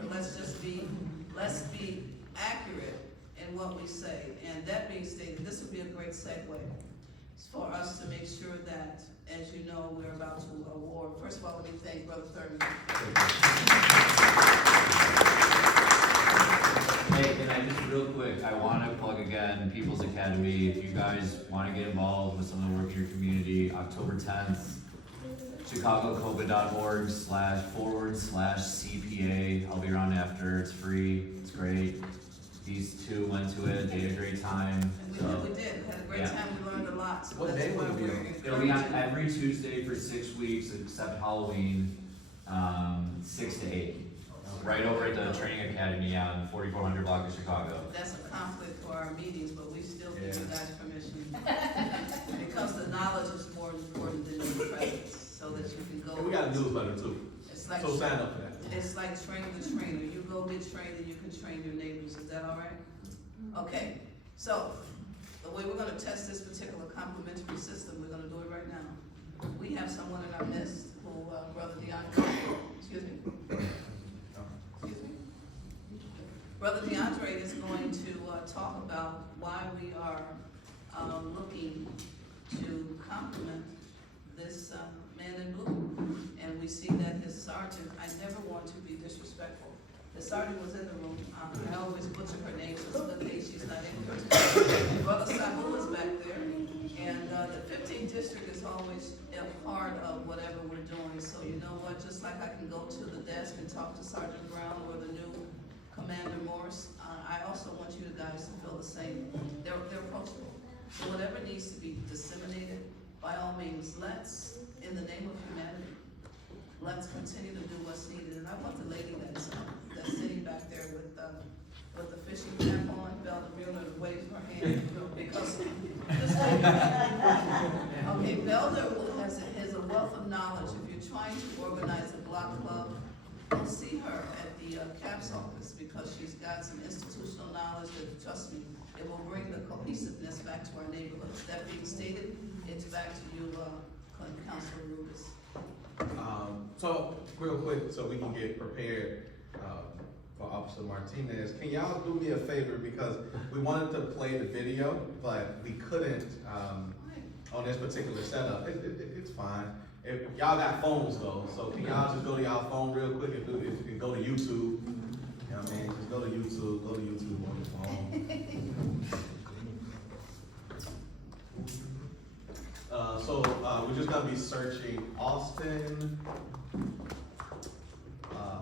let's be accurate in what we say. And that being stated, this would be a great segue for us to make sure that, as you know, we're about to award. First of all, let me thank Brother Thurman. Hey, and I just real quick, I want to plug again People's Academy. If you guys want to get involved with some of the work in your community, October 10th, chicagocopa.org/forward/CPA. I'll be around after. It's free. It's great. These two went to it. They had a great time. And we did. We had a great time. We learned a lot. So What that's day why will it be we're on? It'll be on encouraging. every Tuesday for 6 weeks except Halloween, 6 to 8. Right over at the Training Academy on 4400 block of Chicago. That's a conflict for our meetings, but we still give you guys permission. Because the knowledge is more important than the presence, so that you can go. And we got a newsletter too, It's like, so sign up for that. it's like train the trainer. You go get trained and you can train your neighbors. Is that all right? Okay, so the way we're gonna test this particular complimentary system, we're gonna do it right now. We have someone in our midst who, Brother DeAndre, excuse me. Brother DeAndre is going to talk about why we are looking to compliment this man in blue. And we see that his sergeant, I never want to be disrespectful. The sergeant was in the room. I always butcher her name, so it's a good thing she's not in here. And Brother Sabu is back there. And the 15th district is always a part of whatever we're doing. So you know what, just like I can go to the desk and talk to Sergeant Brown or the new Commander Morris, I also want you guys to feel the same. They're approachable. So whatever needs to be disseminated, by all means, let's, in the name of humanity, let's continue to do what's needed. And I want the lady that's sitting back there with the fishing cap on, Belda Mueller, to wave her hand, because this lady, okay, Belda has a wealth of knowledge. If you're trying to organize a block club, go see her at the CAPS office, because she's got some institutional knowledge that, trust me, it will bring the cohesiveness back to our neighborhoods. That being stated, it's back to you, Councilor Rubis. So real quick, so we can get prepared, for Officer Martinez, can y'all do me a favor, because we wanted to play the video, but we couldn't, on this particular setup. It's fine. If y'all got phones though, so can y'all just go to y'all phone real quick and do, if you can go to YouTube, you know what I mean, just go to YouTube on your phone. We're just gonna be searching Austin,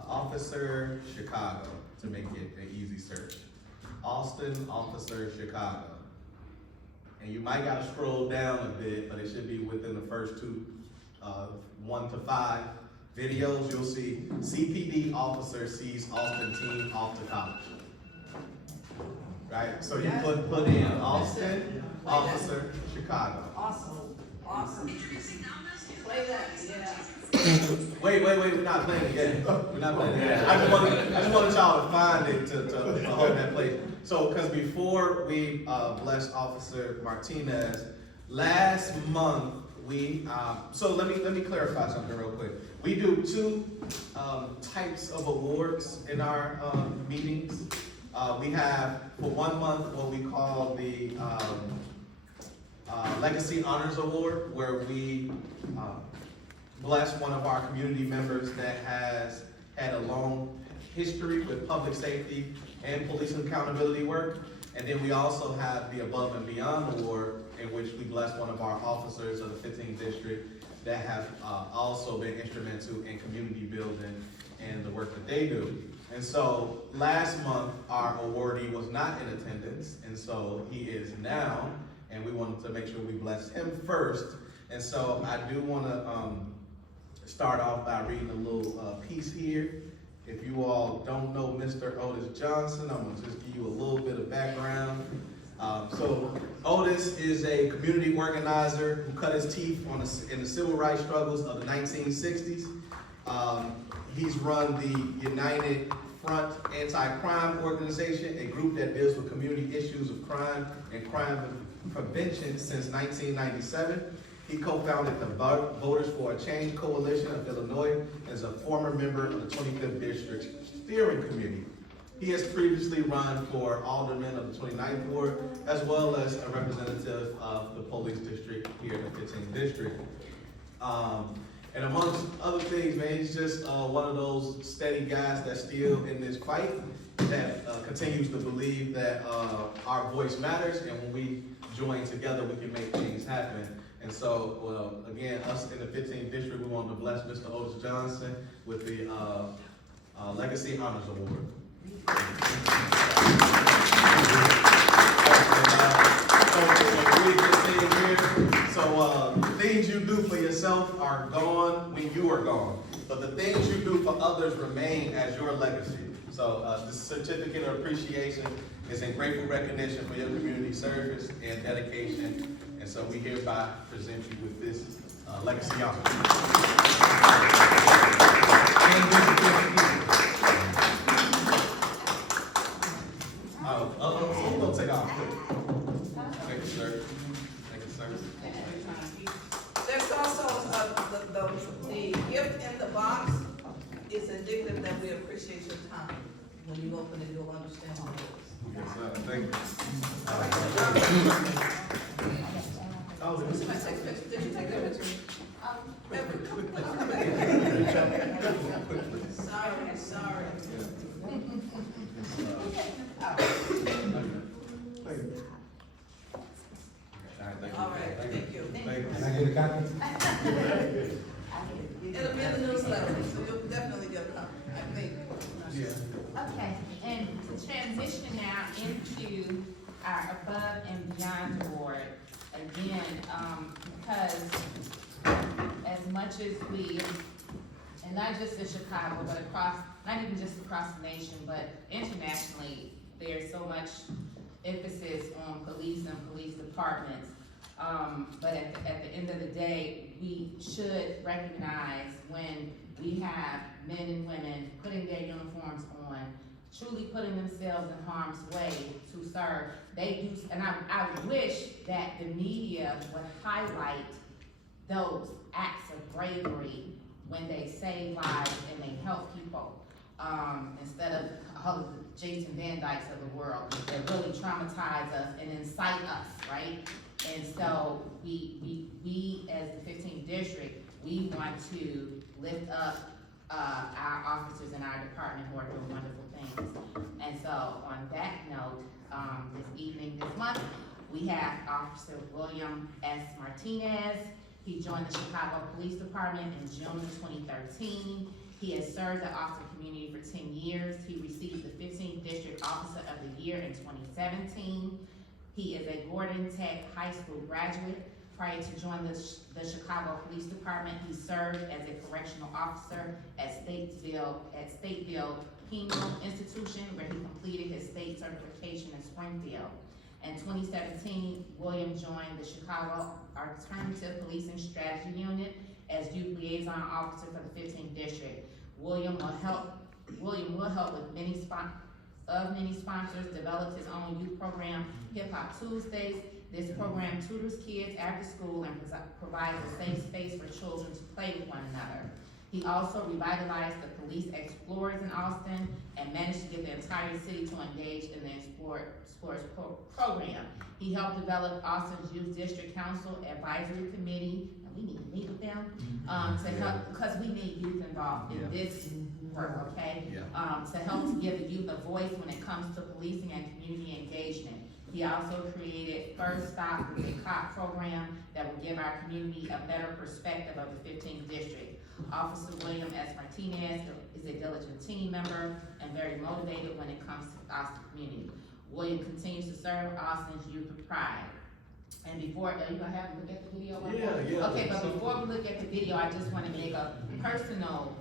Officer Chicago, to make it an easy search. Austin Officer Chicago. And you might gotta scroll down a bit, but it should be within the first two, 1 to 5 videos. You'll see CPD officer sees Austin teen off to college. Right, so you put in Austin Officer Chicago. Awesome. Play that, yeah. Wait, we're not playing it yet. We're not playing it yet. I just wanted y'all to find it to hold that place. So, because before we blessed Officer Martinez, last month we, so let me clarify something real quick. We do 2 types of awards in our meetings. We have, for 1 month, what we call the Legacy Honors Award, where we bless one of our community members that has had a long history with public safety and police accountability work. And then we also have the Above and Beyond Award, in which we bless one of our officers of the 15th District that have also been instrumental in community building and the work that they do. And so last month, our awardee was not in attendance, and so he is now, and we wanted to make sure we bless him first. And so I do want to start off by reading a little piece here. If you all don't know Mr. Otis Johnson, I'm going to just give you a little bit of background. So Otis is a community organizer who cut his teeth in the civil rights struggles of the 1960s. He's run the United Front Anti-Crime Organization, a group that deals with community issues of crime and crime prevention since 1997. He co-founded the Voters for a Change Coalition of Illinois as a former member of the 25th District Steering Committee. He has previously run for alderman of the 29th Ward, as well as a representative of the police district here in the 15th District. And amongst other things, man, he's just one of those steady guys that's still in this fight, that continues to believe that our voice matters, and when we join together, we can make things happen. And so, again, us in the 15th District, we want to bless Mr. Otis Johnson with the Legacy Honors Award. So things you do for yourself are gone when you are gone, but the things you do for others remain as your legacy. So the certificate of appreciation is in grateful recognition for your community service and dedication, and so we hereby present you with this legacy honor. We're gonna take off. Thank you, sir. Thank you, sir. There's also the gift in the box is indicative that we appreciate your time. When you open it, you'll understand what it is. Yes, sir. Thank you. Somebody take a picture. Did you take that picture? Sorry. All right, thank you. Can I get a copy? It'll be in the newsletter, so you'll definitely get a copy, I think. Okay, and to transition now into our above and beyond award, again, because as much as we, and not just in Chicago, but across, not even just across the nation, but internationally, there's so much emphasis on police and police departments. But at the end of the day, we should recognize when we have men and women putting their uniforms on, truly putting themselves in harm's way to serve. They do, and I wish that the media would highlight those acts of bravery when they save lives and they help people, instead of all of the Jason Van Dykes of the world that really traumatize us and incite us, right? And so we as the 15th district, we want to lift up our officers in our department who are doing wonderful things. And so on that note, this month, we have Officer William S. Martinez. He joined the Chicago Police Department in June of 2013. He has served the Officer Community for 10 years. He received the 15th District Officer of the Year in 2017. He is a Gordon Tech High School graduate. Prior to joining the Chicago Police Department, he served as a correctional officer at Stateville Penal Institution, where he completed his state certification in Springfield. In 2017, William joined the Chicago Alternative Policing Strategy Unit as Youth Liaison Officer for the 15th District. William will help with many sponsors, develop his own youth program, Hip Hop Tuesdays. This program tutors kids after school and provides a safe space for children to play with one another. He also revitalized the Police Explorers in Austin and managed to get the entire city to engage in the Explorers program. He helped develop Austin's Youth District Council Advisory Committee, and we need to meet with them, to help, because we need youth involved in this work, okay? To help to give the youth a voice when it comes to policing and community engagement. He also created First Stop with a Cop program that will give our community a better perspective of the 15th District. Officer William S. Martinez is a diligent team member and very motivated when it comes to the Austin community. William continues to serve Austin's youth with pride. And before, are you gonna have a look at the video? Yeah. Okay, but before we look at the video, I just wanna make a personal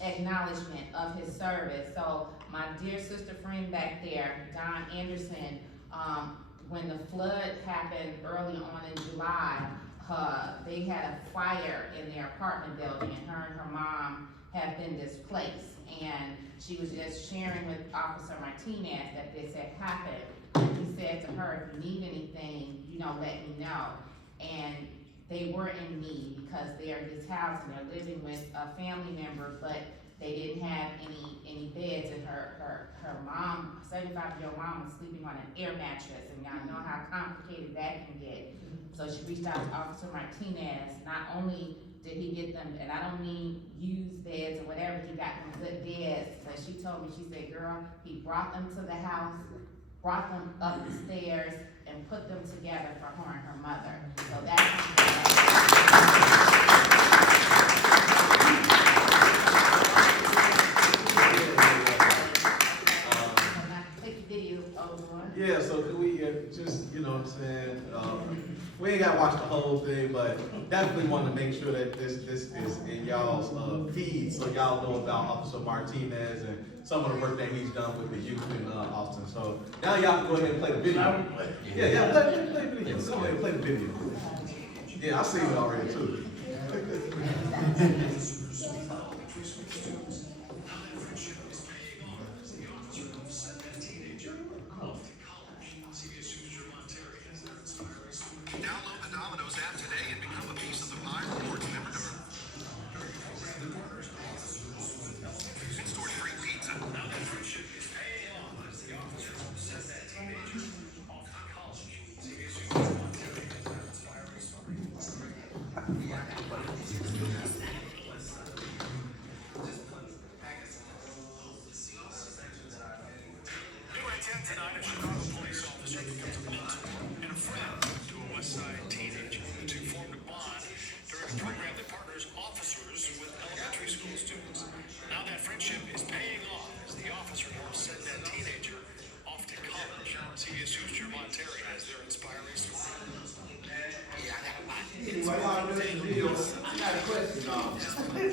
acknowledgement of his service. So my dear sister friend back there, Don Anderson, when the flood happened early on in July, they had a fire in their apartment building, and her mom have been displaced. And she was just sharing with Officer Martinez that this had happened. And he said to her, if you need anything, let me know. And they were in need because they're in this house and they're living with a family member, but they didn't have any beds, and her mom, 75-year-old mom, was sleeping on an air mattress, and y'all know how complicated that can get. So she reached out to Officer Martinez. Not only did he get them, and I don't mean used beds or whatever, he got them good beds, but she told me, she said, girl, he brought them to the house, brought them up the stairs, and put them together for her and her mother. So that's Yeah, so could we just, what I'm saying, we ain't gotta watch the whole thing, but definitely want to make sure that this is in y'all's feed, so y'all know about Officer Martinez and some of the work that he's done with the youth in Austin. So now y'all can go ahead and play the video. Yeah, play the video. Go ahead and play the video. Yeah, I seen it already too. Download the Domino's app today and become a piece of the pie. Rewards never done. In-store free pizza. Now that friendship is paying off as the officer says that teenager off to college. CBS News Montana has that inspiring story.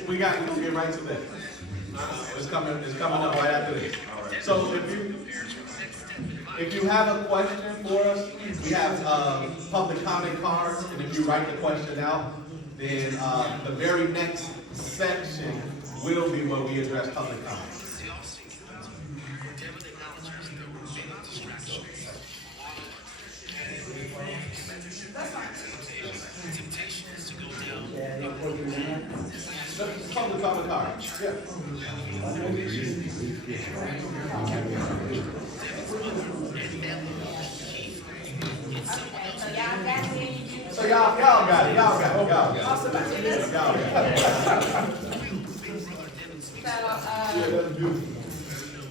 We gonna get right to that. It's coming up right after this. So if you have a question for us, we have, public comment cards, and if you write the question out, then, the very next section will be where we address public comments. Public comment card. So y'all got it. Also, Martinez? Y'all got it.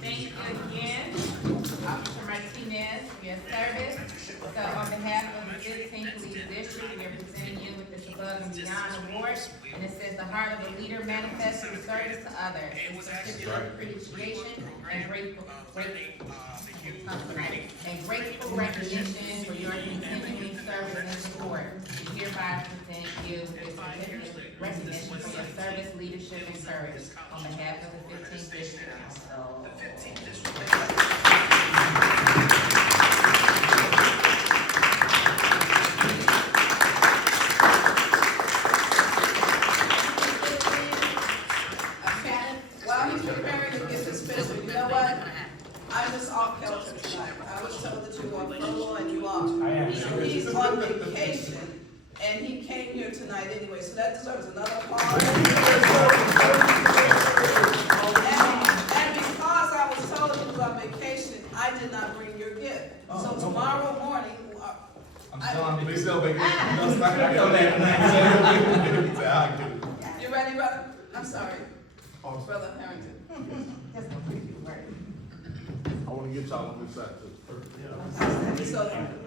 Thank you again, Officer Martinez, for your service. So on behalf of the 15th Police District, we are presenting you with this Above and Beyond Award. And it says, the heart of a leader manifests through service to others. It's a certificate of appreciation and grateful recognition for your continuing service and support. We hereby present you with this certificate of recognition for your service, leadership, and courage on behalf of the 15th District. While he's preparing to get this picture, you know what? I'm just off kilter tonight. I was told that you were on furlough and you are. He's on vacation and he came here tonight anyway, so that deserves another applause. And because I was told he was on vacation, I did not bring your gift. So tomorrow morning, We still vacation. You ready, brother? I'm sorry. Brother Harrington. I wanna get y'all on this side too.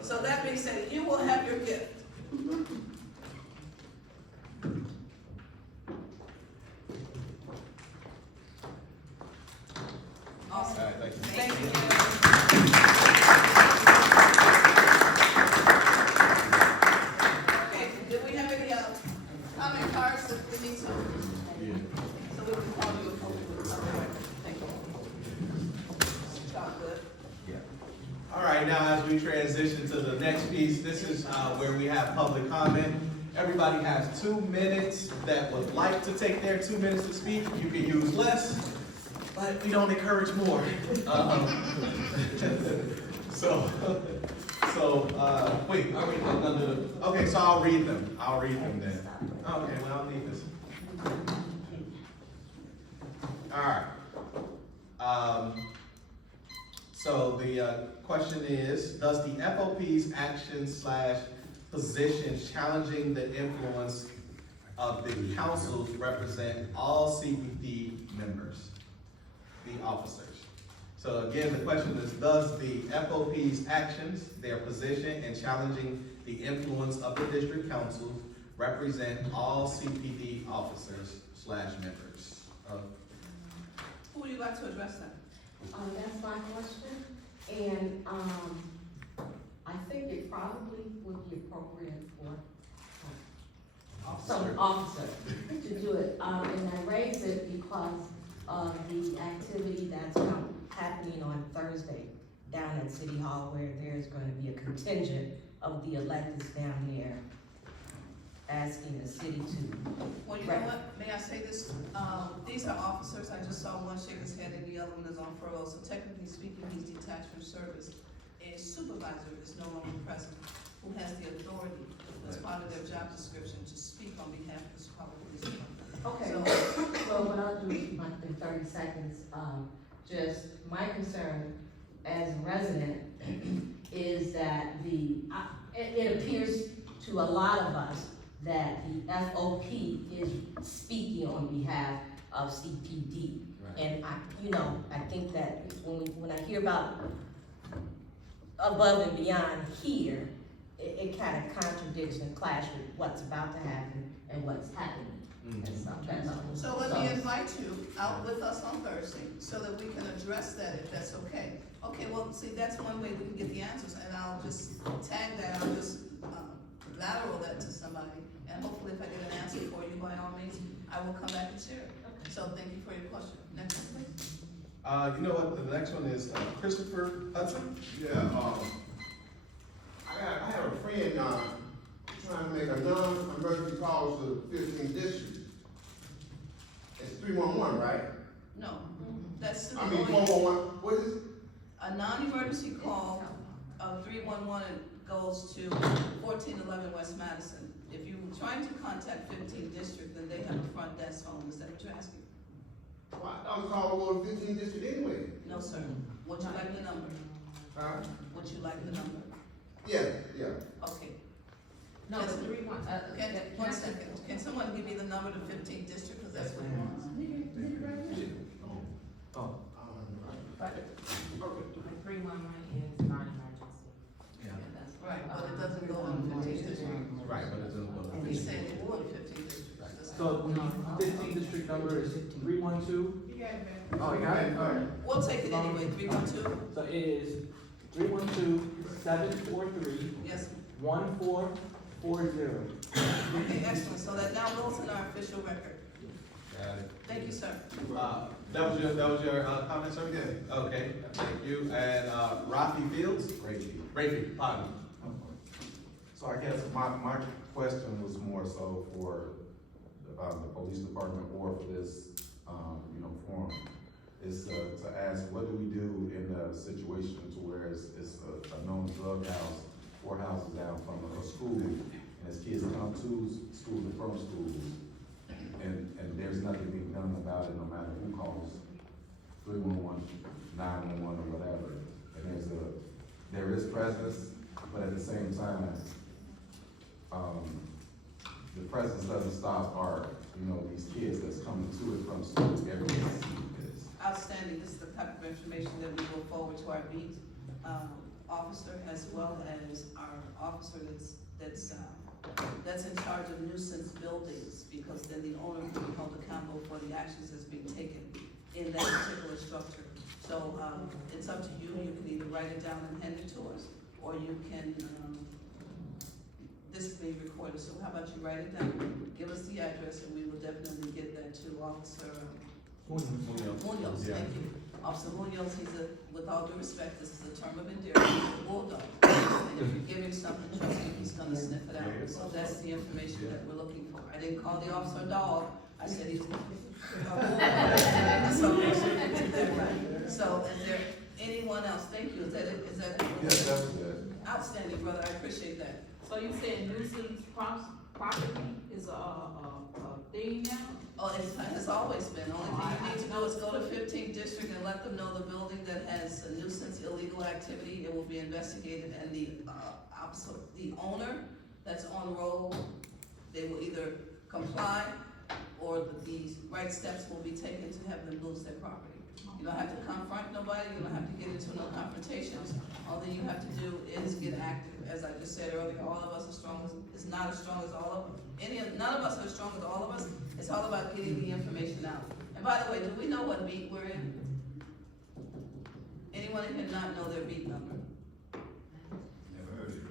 So that being said, you will have your gift. Awesome. All right, thank you. Thank you. Okay, do we have any comment cards that we need to? Yeah. So we can call you. Thank you. Sound good? All right, now as we transition to the next piece, this is where we have public comment. Everybody has 2 minutes that would like to take their 2 minutes to speak. You can use less, but we don't encourage more. Wait, are we under the, okay, so I'll read them then. Okay, well, I'll need this. All right. So the question is, does the FOP's actions / positions challenging the influence of the councils represent all CPD members, the officers? So again, the question is, does the FOP's actions, their position in challenging the influence of the district councils represent all CPD officers / members of? Who would you like to address that? That's my question, and, I think it probably would be appropriate for some officer to do it. And I raise it because of the activity that's happening on Thursday down at City Hall, where there's going to be a contingent of the electeds down there asking the city to. Well, you know what, may I say this, these are officers, I just saw one shake his head and the other one is on furlough, so technically speaking, he's detached from service. A supervisor is no longer present, who has the authority, as part of their job description, to speak on behalf of the Chicago Police Department. Okay, So- so what I'll do is, in 30 seconds, just my concern as a resident is that it appears to a lot of us that the FOP is speaking on behalf of CPD. Right. And I think that when I hear about above and beyond here, it kind of contradicts and clashes with what's about to happen and what's happening. And so that's all. So let me invite you out with us on Thursday, so that we can address that, if that's okay. Okay, well, see, that's one way we can get the answers, and I'll just tag that, I'll just lateral that to somebody, and hopefully if I get an answer for you, by all means, I will come back and share it. So thank you for your question. Next one, please. You know what, the next one is Christopher Hudson. Yeah, I have a friend, trying to make a non-emergency call to the 15th district. It's 311, right? No, that's the I mean, only, 411, what is it? a non-emergency call of 311 goes to 1411 West Madison. If you're trying to contact 15th district, then they have a front desk phone. Is that what you're asking? Well, I was called over to 15th district anyway. No, sir. Would you like the number? Huh? Would you like the number? Yeah. Okay. No, the 3-1, One second. Can someone give me the number to 15th district? Because that's what it wants. Oh, but the 311 is non-emergency. Right, but it doesn't go on 15th district. Right, but it's in the. He said it would 15th district. That's so the 15th district number is 312? Oh, you got it? All right. We'll take it anyway, 312. So it is 312-743-1440. Yes. Okay, excellent. So that now goes in our official record. Got it. Thank you, sir. That was your comment, sir? Yeah. Okay, thank you. And, Rafi Fields? Rafi, pardon. So I guess my question was more so for, the police department or for this, forum, is, to ask, what do we do in a situation to where it's a known drug house, 4 houses down from a school, and as kids come to schools and from schools, and there's nothing being done about it, no matter who calls 311, 911, or whatever, and there is presence, but at the same time, the presence doesn't stop these kids that's coming to and from school every day. Outstanding. This is the type of information that we will forward to our beat officer as well as our officer that's in charge of nuisance buildings, because then the owner will be held accountable for the actions that's being taken in that particular structure. So it's up to you. You can either write it down and hand it to us, or you can, this is being recorded, so how about you write it down, give us the address, and we will definitely get that to Officer Munoz, Yeah. thank you. Officer Munoz, with all due respect, this is a term of endearment, he's a bulldog. And if you give him something, trust me, he's gonna sniff it out. So that's the information that we're looking for. I didn't call the officer a dog, I said he's a bulldog. So make sure you get that right. So is there anyone else? Thank you, is that it? Yes, that's good. Outstanding, brother, I appreciate that. So you said nuisance property is a thing now? Oh, it has always been. Only thing you need to do is go to 15th district and let them know the building that has a nuisance illegal activity, it will be investigated, and the owner that's on roll, they will either comply or the right steps will be taken to have them lose their property. You don't have to confront nobody, you don't have to get into no confrontations. All that you have to do is get active. As I just said earlier, all of us are strong, is not as strong as all of them. None of us are as strong as all of us. It's all about getting the information out. And by the way, do we know what beat we're in? Anyone in here not know their beat number? Never heard it.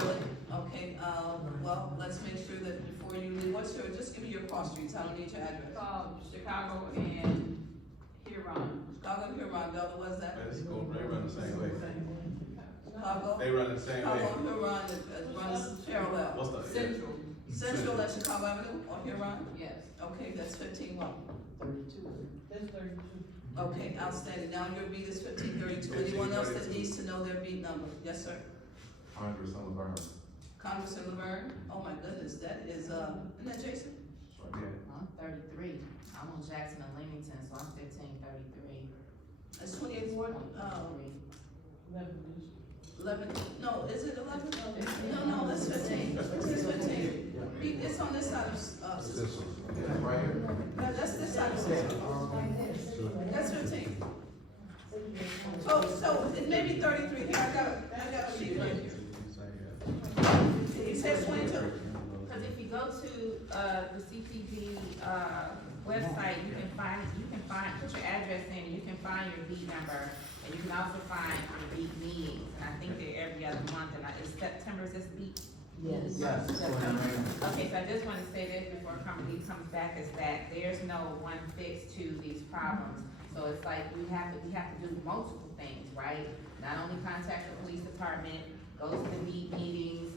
Really? Okay, well, let's make sure that before you leave, just give me your cross streets, I don't need your address. Chicago and Huron. Chicago, Huron, Delta, what's that? Let's go, they run the same way. Chicago? They run the same way. Chicago, Huron, it runs parallel. What's the? Central. Central and Chicago Avenue or Huron? Yes. Okay, that's 15 what? 32. That's 32. Okay, outstanding. Now your beat is 1532. Anyone else that needs to know their beat number? Yes, sir. Congressman Laverne. Congressman Laverne? Oh my goodness, that is, isn't that Jason? I'm 33. I'm on Jackson and Leamington, so I'm 1533. That's 28 Ward, 11, no, is it 11? No, that's 15. This is 15. It's on this side of, This one. Right here. no, that's this side of, that's 15. So it may be 33 here, I got a sheet right here. He says 22. Because if you go to, the CTV, website, you can find, put your address in, and you can find your beat number, and you can also find your beat meetings, and I think they're every other month, and it's September, is this beat Yes. Yes. Okay, so I just wanna say this before company comes back, is that there's no one fix to these problems. So it's like we have to do multiple things, right? Not only contact the police department, go to the meetings,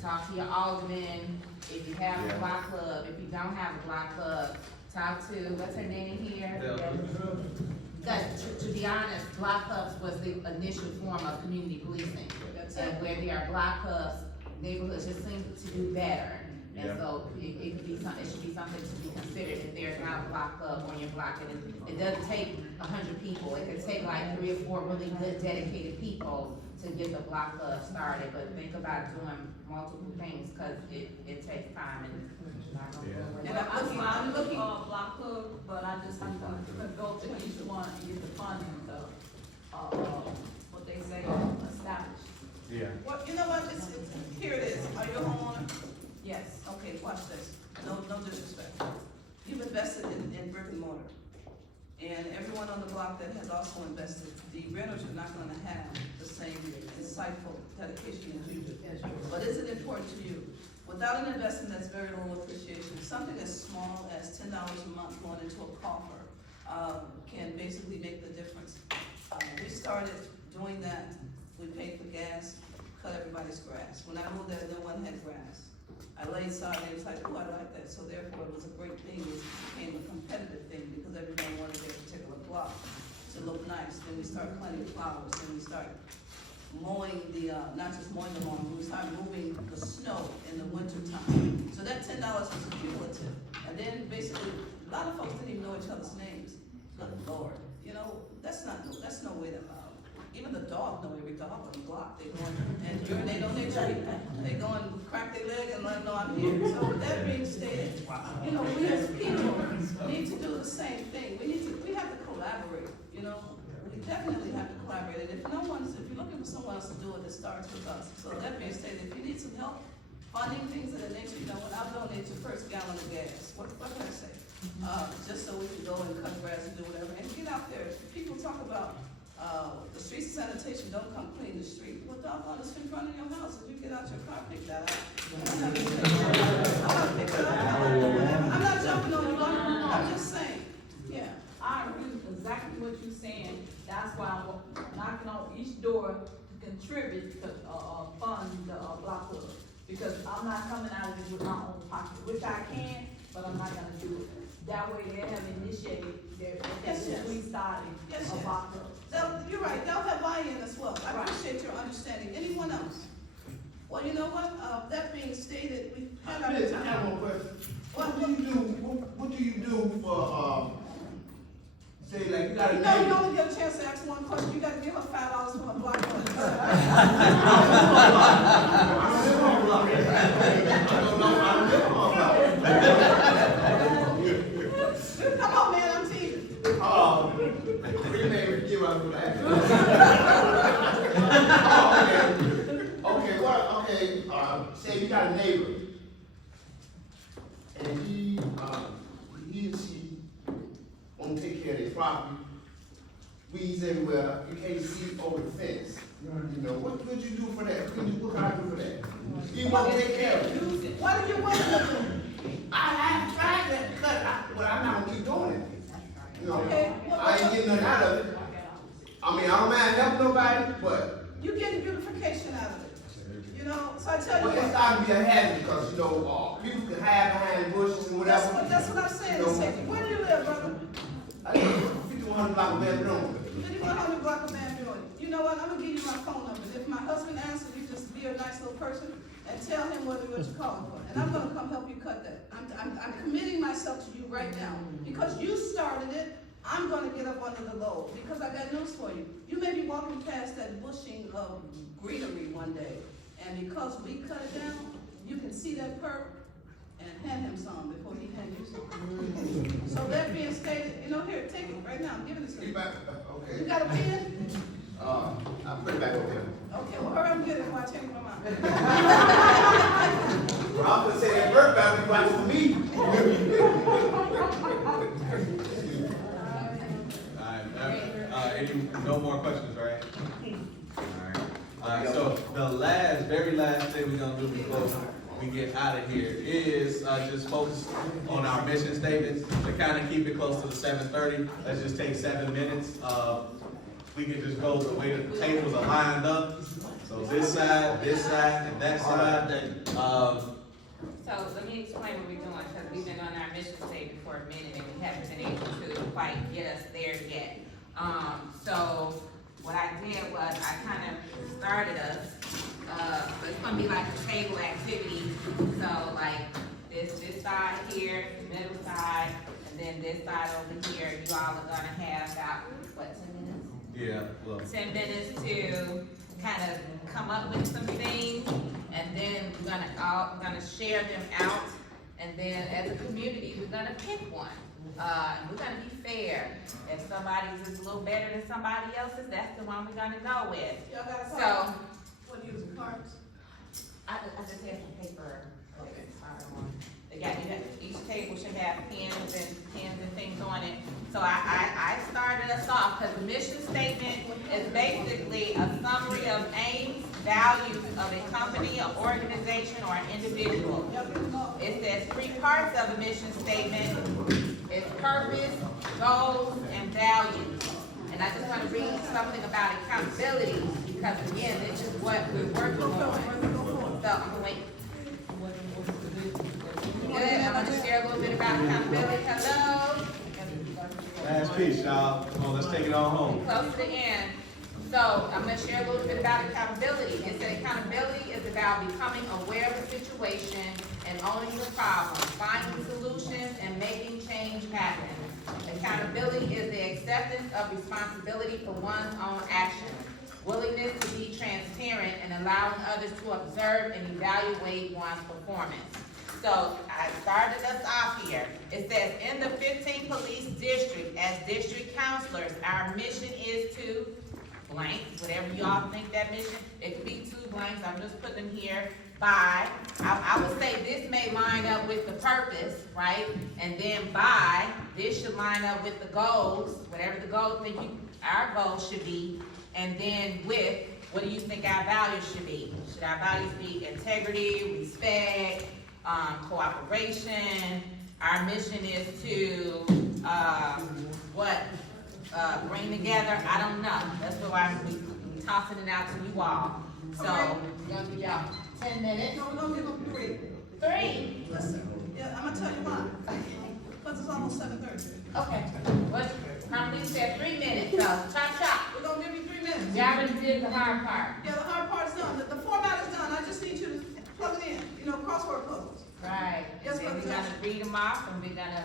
talk to your alderman, if you have a block club, if you don't have a block club, talk to, what's her name here? Because to be honest, block clubs was the initial form of community policing. And where there are block clubs, neighborhoods just seem to do better. And so it could be it should be something to be considered if there's not a block club on your block. And it doesn't take 100 people, it could take like 3 or 4 really good dedicated people to get the block club started. But think about doing multiple things, cause it takes time and. And I'm looking, block club, but I just, I'm gonna go to each one and get the funding to, what they say, establish. Yeah. well, you know what, here it is, are you a homeowner? Yes. Okay, watch this, no disrespect. You've invested in brick and mortar. And everyone on the block that has also invested, the renters are not gonna have the same insightful dedication as you do. But is it important to you? Without an investment, that's very little appreciation. Something as small as $10 a month going into a coffer can basically make the difference. We started doing that, we paid for gas, cut everybody's grass. When I moved there, no one had grass. I laid side, and it was like, oh, I like that. So therefore, it was a great thing. It became a competitive thing because everyone wanted their particular block to look nice. Then we started planting flowers, then we started mowing not just mowing the lawn, we started moving the snow in the winter time. So that $10 was cumulative. And then basically, a lot of folks didn't even know each other's names. Good Lord, you know, that's no way to, even the dog know every dog on the block. They go and urinate on their tree. They go and crack their leg and let them know I'm here. So with that being stated, you know, we as people need to do the same thing. We have to collaborate, you know. We definitely have to collaborate. And if you're looking for someone else to do it, it starts with us. So that being stated, if you need some help funding things of that nature, you know what, I'll donate your first gallon of gas. What can I say? Just so we can go and cut grass and do whatever. And get out there. People talk about the streets and sanitation, don't come clean the street. Well, doggone, it's in front of your house. If you get out your car, pick that up. I'm not jumping on the block. I'm just saying, yeah. I agree with exactly what you're saying. That's why I'm knocking on each door to contribute to, fund the, block club. Because I'm not coming out of it with my own pocket, which I can, but I'm not gonna do it. That way they have initiated we started a block club. You're right, they'll have buy-in as well. I appreciate your understanding. Anyone else? Well, you know what, that being stated, we had our I have one question. What do you do for, say like you got a You neighbor? know, you only get a chance to ask one question. You gotta give her $5 for her block club. Come on, man, I'm teasing. Your name is Gil, I'm gonna ask you. Say you got a neighbor, and he or she won't take care of their property, weeds everywhere, you can't see over the fence. You know, what could you do for that? What can you do for that? He won't take care of it. What are you willing to do? I tried that, but I'm not gonna keep doing it. You know, Okay. I ain't getting nothing out of it. I mean, I don't mind helping nobody, but You getting beautification out of it. You know, so I tell you it's what. starting to be a hazard because, you know, people can hide behind bushes and whatever. That's what I'm saying, Mr. Where do you live, brother? I live 5100 block of Van Bruin. 5100 block of Van Buren. You know what, I'm gonna give you my phone number. If my husband answers, you just be a nice little person and tell him what you're calling for. And I'm gonna come help you cut that. I'm committing myself to you right now. Because you started it, I'm gonna get up under the load. Because I got news for you. You may be walking past that bushing of greenery one day. And because we cut it down, you can see that perp and hand him some before he hand you some. So that being stated, you know, here, take it right now, I'm giving it to you. Okay. You got a pen? I'll put it back over there. Okay, well, hurry up and get it before I change my mind. Well, I'm gonna say that bird better be right for me. No more questions, right? All right. So the very last thing we're gonna do before we get out of here is, just focus on our mission statements. To kind of keep it close to the 7:30, let's just take 7 minutes. We can just go the way the tables are lined up. So this side, and that side. So let me explain what we're doing, because we've been on our mission statement for a minute and we haven't been able to quite get us there yet. So what I did was I kind of started us, so it's gonna be like a table activity. So like this side here, the middle side, and then this side over here, you all are gonna have about, what, 10 minutes? Yeah, well. 10 minutes to kind of come up with some things, and then we're gonna share them out, and then as a community, we're gonna pick one. And we're gonna be fair. If somebody's is a little better than somebody else's, that's the one we're gonna go with. Y'all got a So, card? What, using cards? I just have some paper. Each table should have pens and things on it. So I started us off, because the mission statement is basically a summary of aims, values of a company, an organization, or an individual. It says 3 parts of a mission statement. It's purpose, goals, and values. And I just want to read something about accountability, because again, this is what we're working on. So, I'm gonna wait. Good, I'm gonna share a little bit about accountability. Hello? Last piece, y'all. Come on, let's take it on home. Close to the end. So I'm gonna share a little bit about accountability. It said accountability is about becoming aware of the situation and owning the problem, finding solutions, and making change happen. Accountability is the acceptance of responsibility for one's own actions, willingness to be transparent, and allowing others to observe and evaluate one's performance. So I started us off here. It says, in the 15th Police District, as district counselors, our mission is to blank, whatever y'all think that mission, it could be 2 blanks, I'm just putting them here, by, I would say this may line up with the purpose, right? And then by, this should line up with the goals, whatever the goals think our goals should be, and then with, what do you think our values should be? Should our values be integrity, respect, cooperation? Our mission is to, bring together, I don't know. That's why I'm tossing it out to you all. So, we're gonna give y'all 10 minutes. No, we're gonna give them 3. 3? Listen, yeah, I'm gonna tell you why. Because it's almost 7:30. Okay. What, Carmelita said 3 minutes, so chop chop. We're gonna give you 3 minutes. Y'all already did the hard part. Yeah, the hard part's done. The format is done. I just need you to plug it in, crossword puzzles. Right. Yes, And then but we're gonna read them off, and we're gonna.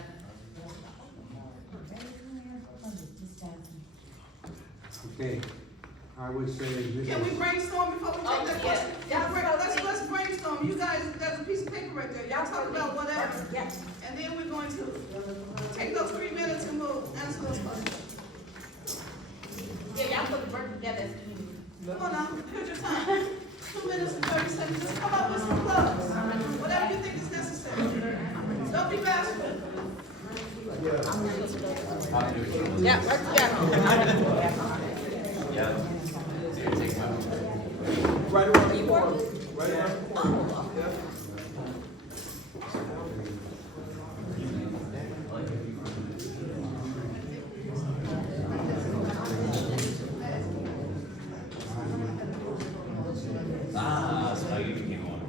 Okay, I would say this Can we is, brainstorm before we take that question? Let's brainstorm. You guys, there's a piece of paper right there. Y'all talk about whatever. Yes. And then we're going to take those 3 minutes and we'll answer those questions. Yeah, y'all put the work together as a community. Come on now, here's your time. 2 minutes and 30 seconds. Just come up with some plugs. Whatever you think is necessary. Don't be bashful. Yeah, work together. Yeah. Take my. Right around the corner. Right around the corner. Yeah. So you can keep going.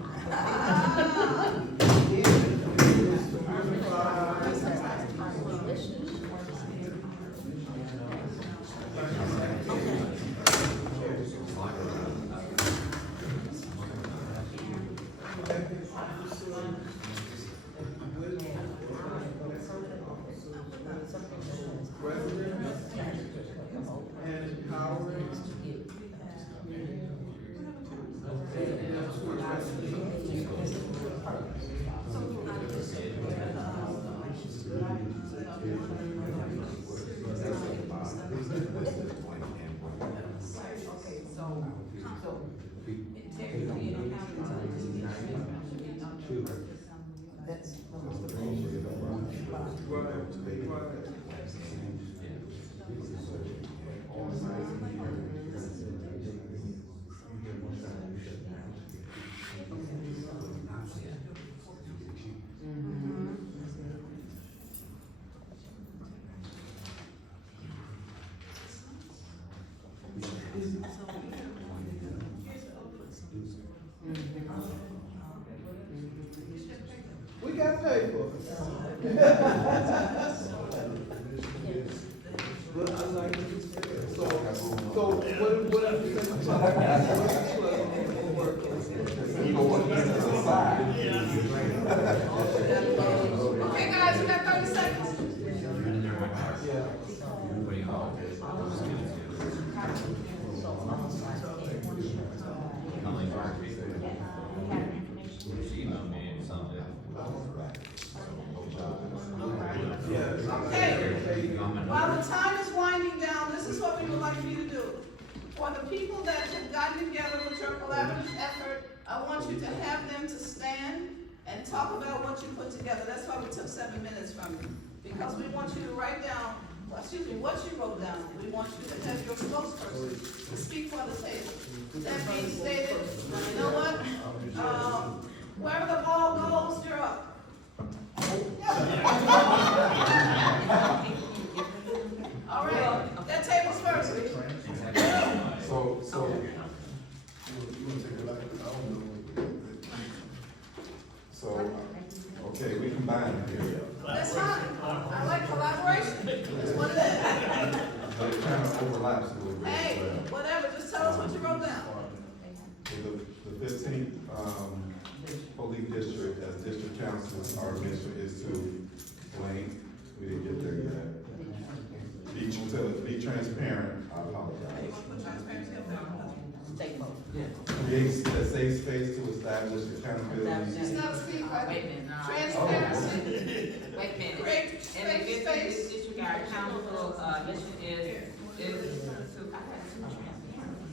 that paper. But I like what you said. So what else you say? You know what, this is a side. Okay, guys, we got 30 seconds. Okay, while the time is winding down, this is what we would like for you to do. For the people that have gotten together with your collaborative effort, I want you to have them to stand and talk about what you put together. That's why we took 7 minutes from you. Because we want you to write down, what you wrote down. We want you to have your spokesperson to speak for the table. That being stated, you know what? Wherever the ball goes, you're up. All right, that table's first. So, okay, we combine it here. That's fine. I like collaboration. That's what it is. But it kind of overlaps a little bit. Hey, whatever, just tell us what you wrote down. The 15th, police district, as district council, our mission is to blank, we didn't get there yet. Be transparent, I apologize. Create a safe space to establish accountability. Just not speak, right? Wait a minute, no. Transparency. Wait a minute. Create And the safe fifth space. district, our council, mission is to, I had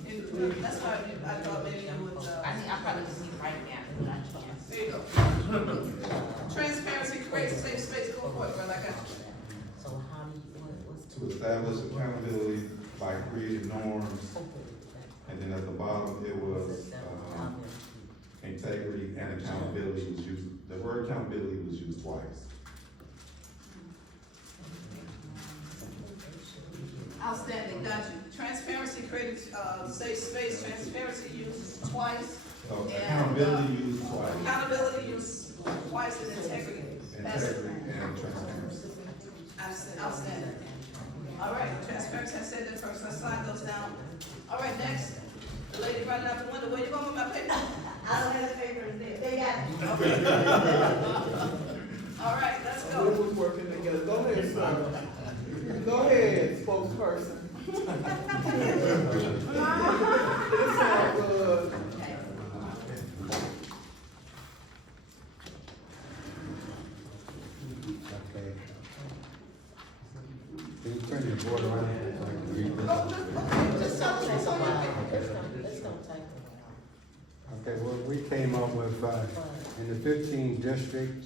two. That's why I thought maybe you would, I probably just need to write it down, but I can't. there you go. Transparency creates a safe space. Go for it, brother, I got you. So how do you, To establish accountability by creating norms. And then at the bottom, it was, integrity and accountability was used, the word accountability was used twice. Outstanding, got you. Transparency created, safe space, transparency used twice. So And, accountability used twice. Accountability used twice, and integrity. Integrity and transparency. Outstanding. All right, transparency, I said that first, let's slide those down. All right, next, the lady running out the window, where you going with my paper? I don't have the papers there, they got it. All right, let's We go. was working together. Go ahead, sir. Go ahead, spokesperson. It's all good. Okay. Can you turn your board around? So I can read this? Just tell us what's on your paper. Okay, well, we came up with, in the 15th district,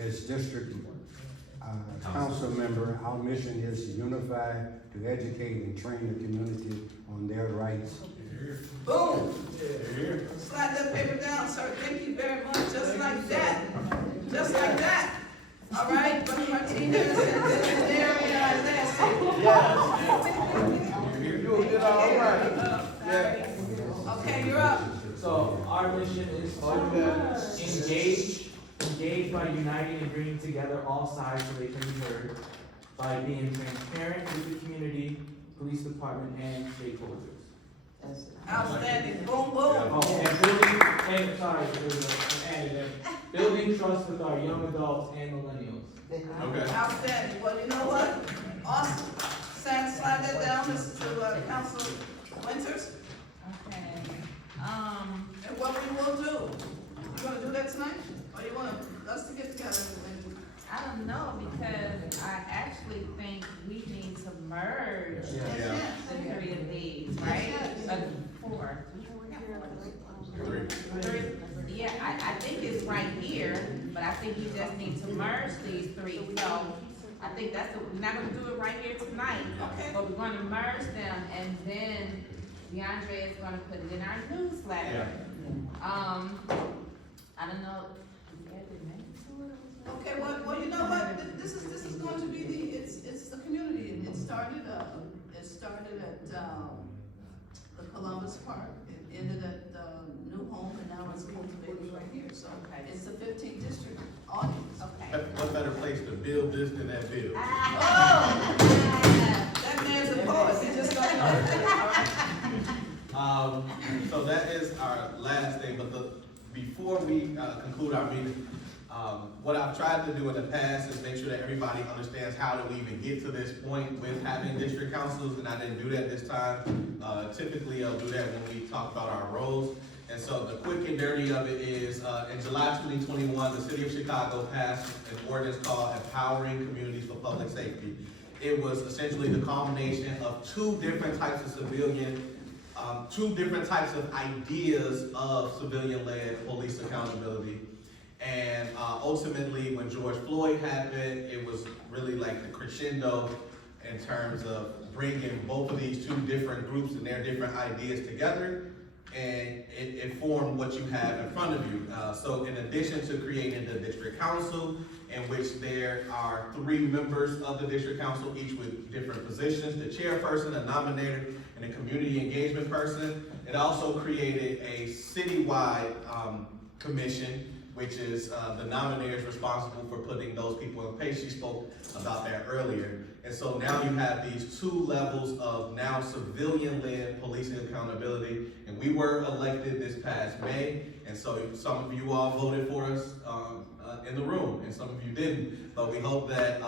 as district, council member, our mission is to unify, to educate and train the community on their rights. Boom. Slide that paper down, sir. Thank you very much. Just like that. Just like that. All right, Brother Martinez and Isaiah. You did all right. Yeah. Okay, you're up. So our mission is to engage by uniting and bringing together all sides so they can be heard, by being transparent with the community, police department, and stakeholders. Outstanding. Boom, boom. Oh, and building trust with our young adults and millennials. Okay. Outstanding. Well, you know what? Awesome. Slide that down. This is to Council Winters. Okay, And what we will do, you wanna do that tonight? Or you want us to get together and I don't know, because I actually think we need to merge Yeah. the three of these, right? Four. Three. Yeah, I think it's right here, but I think you just need to merge these three, so I think we're not gonna do it right here tonight. Okay. But we're gonna merge them, and then DeAndre is gonna put it in our newsletter. I don't know. Okay, well, you know what, this is going to be it's the community, it started at, the Columbus Park, it ended at, New Home, and now it's cultivated right here, so it's the 15th district. audience. Okay. What better place to build this than that build? Oh, that man's a poet, he just got So that is our last thing, but before we conclude our meeting, what I've tried to do in the past is make sure that everybody understands how do we even get to this point with having district councils, and I didn't do that this time. Typically, I'll do that when we talk about our roles. And so the quick and dirty of it is, in July 2021, the city of Chicago passed an ordinance called Empowering Communities for Public Safety. It was essentially the culmination of two different types of ideas of civilian-led police accountability. And ultimately, when George Floyd happened, it was really like the crescendo in terms of bringing both of these two different groups and their different ideas together, and it formed what you have in front of you. So in addition to creating the district council, in which there are 3 members of the district council, each with different positions, the chairperson, a nominator, and a community engagement person, it also created a citywide commission, which is the nominators responsible for putting those people in place. She spoke about that earlier. And so now you have these 2 levels of now civilian-led policing accountability. And we were elected this past May. And so some of you all voted for us in the room, and some of you didn't. But we hope that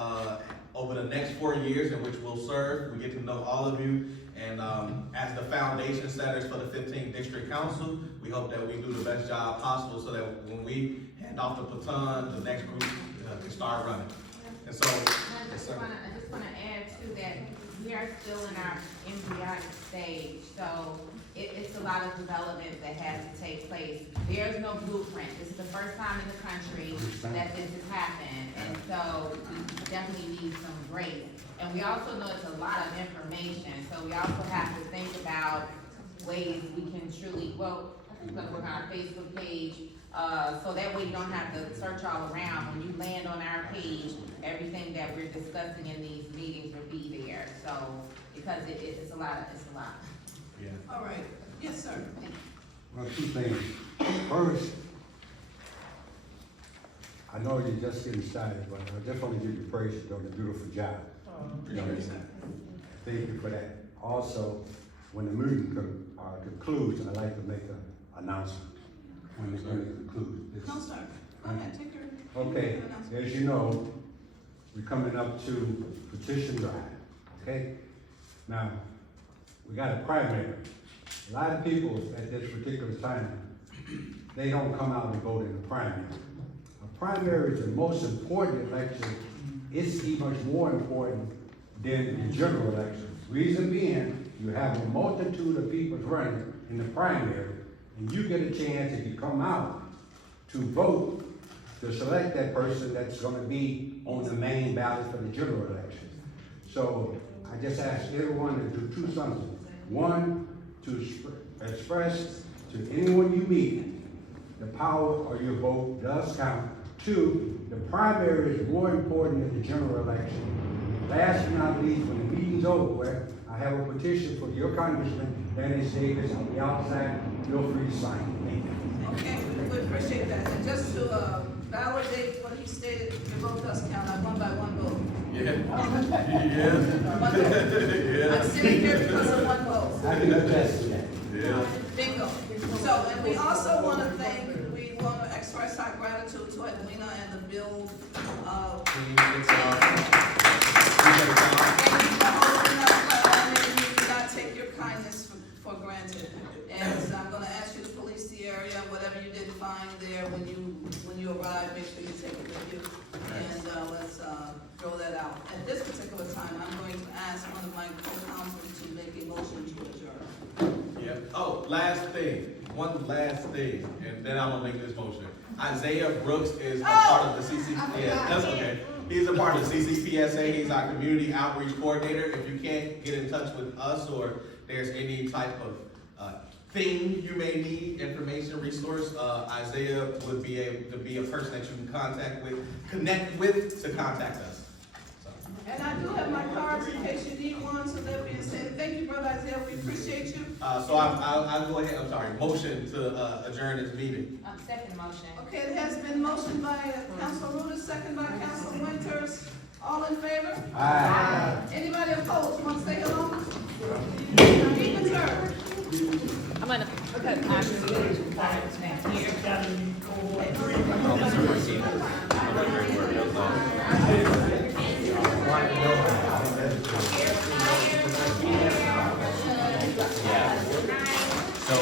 over the next 4 years in which we'll serve, we get to know all of you. And as the foundation setters for the 15th District Council, we hope that we do the best job possible so that when we hand off the baton, the next group can start running. And so, I just wanna add to that, we are still in our embryonic stage, so it's a lot of development that has to take place. There's no blueprint. This is the first time in the country that this has happened, and so we definitely need some grace. And we also know it's a lot of information, so we also have to think about ways we can truly, I think we're gonna work on our Facebook page, so that way you don't have to search all around. When you land on our page, everything that we're discussing in these meetings will be there, so, because it's a lot. yeah. All right, yes, sir. Well, 2 things. First, I know you're just getting started, but I just want to give you praise for doing a beautiful job. You know, thank you for that. Also, when the meeting concludes, I'd like to make an announcement when it's going to conclude. No, sir. Go ahead, take your. Okay, as you know, we're coming up to Petition Drive, okay? Now, we got a primary. A lot of people at this particular time, they don't come out and vote in the primary. A primary is the most important election. It's even more important than the general election. Reason being, you have a multitude of people running in the primary, and you get a chance, if you come out, to vote to select that person that's gonna be on the main ballot for the general election. So I just ask everyone to do 2 something. 1, to express to anyone you meet the power of your vote does count. 2, the primary is more important than the general election. Last but not least, when the meeting's over, I have a petition for your congressman, Danny Davis, on the outside. Feel free to sign it. Thank you. Okay, we appreciate that. And just to validate what he stated, your vote does count. I won by 1 vote. Yeah. One vote. I'm sitting here because of 1 vote. I can attest to that. Yeah. Bingo. So, and we also want to express our gratitude to Edwina and the build. Thank you for holding up, you do not take your kindness for granted. And I'm gonna ask you to police the area, whatever you did find there when you arrive, make sure you take it with you. And let's throw that out. At this particular time, I'm going to ask one of my co-counsels to make a motion to adjourn. Yeah. Oh, one last thing, and then I'm gonna make this motion. Isaiah Brooks is a part of the CCPSA. That's okay. He's a part of the CCPSA. He's our community outreach coordinator. If you can't get in touch with us, or there's any type of thing you may need, information, resource, Isaiah would be able to be a person that you can connect with to contact us. So. And I do have my cards in case you need one, so that being said, thank you, Brother Isaiah, we appreciate you. So I'll go ahead, I'm sorry, motion to adjourn this meeting. Second motion. Okay, it has been motioned by Council Rudis, second by Council Winters. All in favor? Aye. Anybody opposed? Want to stay alone? Meeting adjourned. I'm gonna cut my reports back here. Officer Martinez, great work, that was awesome. Yeah. So,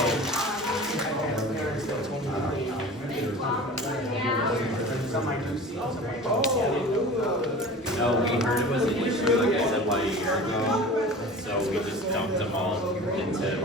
Some I do see, some I don't. no, we heard it was an issue, like I said, about a year ago, so we just dumped them all into